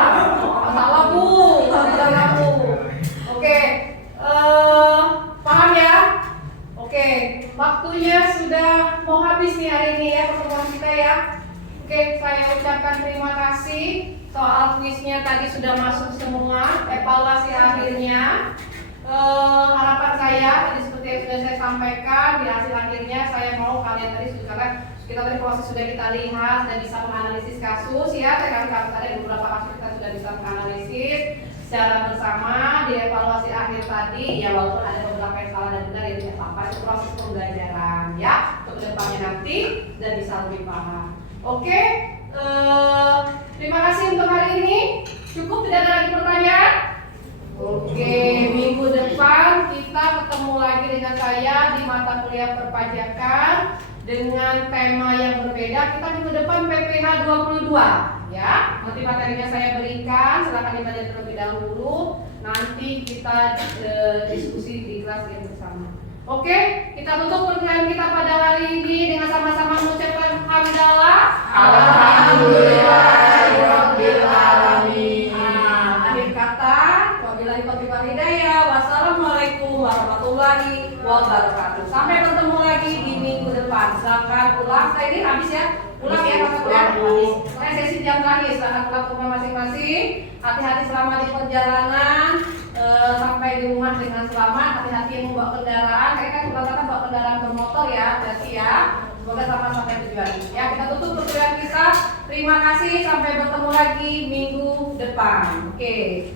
Salah Bu. Salah kamu. Oke. Paham ya? Oke, waktunya sudah mau habis nih hari ini ya pertemuan kita ya. Oke, saya ucapkan terima kasih. Soal kuisnya tadi sudah masuk semua, evaluasi akhirnya. Harapan saya tadi seperti yang sudah saya sampaikan di hasil akhirnya, saya mau kalian tadi sudah kan kita tadi proses sudah kita lihat dan bisa menganalisis kasus ya. Saya kasih ada beberapa kasus kita sudah bisa menganalisis. secara bersama di evaluasi akhir tadi ya, walaupun ada beberapa yang salah dan benar ya tidak apa-apa, itu proses pembelajaran ya untuk depannya nanti dan bisa lebih paham. Oke, terima kasih untuk hari ini. Cukup, tidak ada lagi pertanyaan? Oke, minggu depan kita ketemu lagi dengan saya di mata kuliah perpajakan dengan tema yang berbeda. Kita minggu depan PPH 22 ya. Nanti materinya saya berikan, silakan kita lihat terlebih dahulu. Nanti kita diskusi di kelas yang bersama. Oke, kita tutup perkuliahan kita pada hari ini dengan sama-sama mengucapkan hamdalah. Alhamdulillahirabbil alamin. Akhir kata, wabillahi taufiq wal hidayah. Wassalamualaikum warahmatullahi wabarakatuh. Sampai bertemu lagi di minggu depan. Silakan pulang. Saya ini habis ya. Pulang ya kakak ya. Saya sesi jam terakhir. Silakan pulang ke rumah masing-masing. Hati-hati selama di perjalanan. Sampai di rumah dengan selamat. Hati-hati yang membawa kendaraan. Saya kan kebanyakan bawa kendaraan bermotor ya. Hati-hati ya. Semoga sama sampai tujuan. Ya, kita tutup perkuliahan kita. Terima kasih. Sampai bertemu lagi minggu depan. Oke.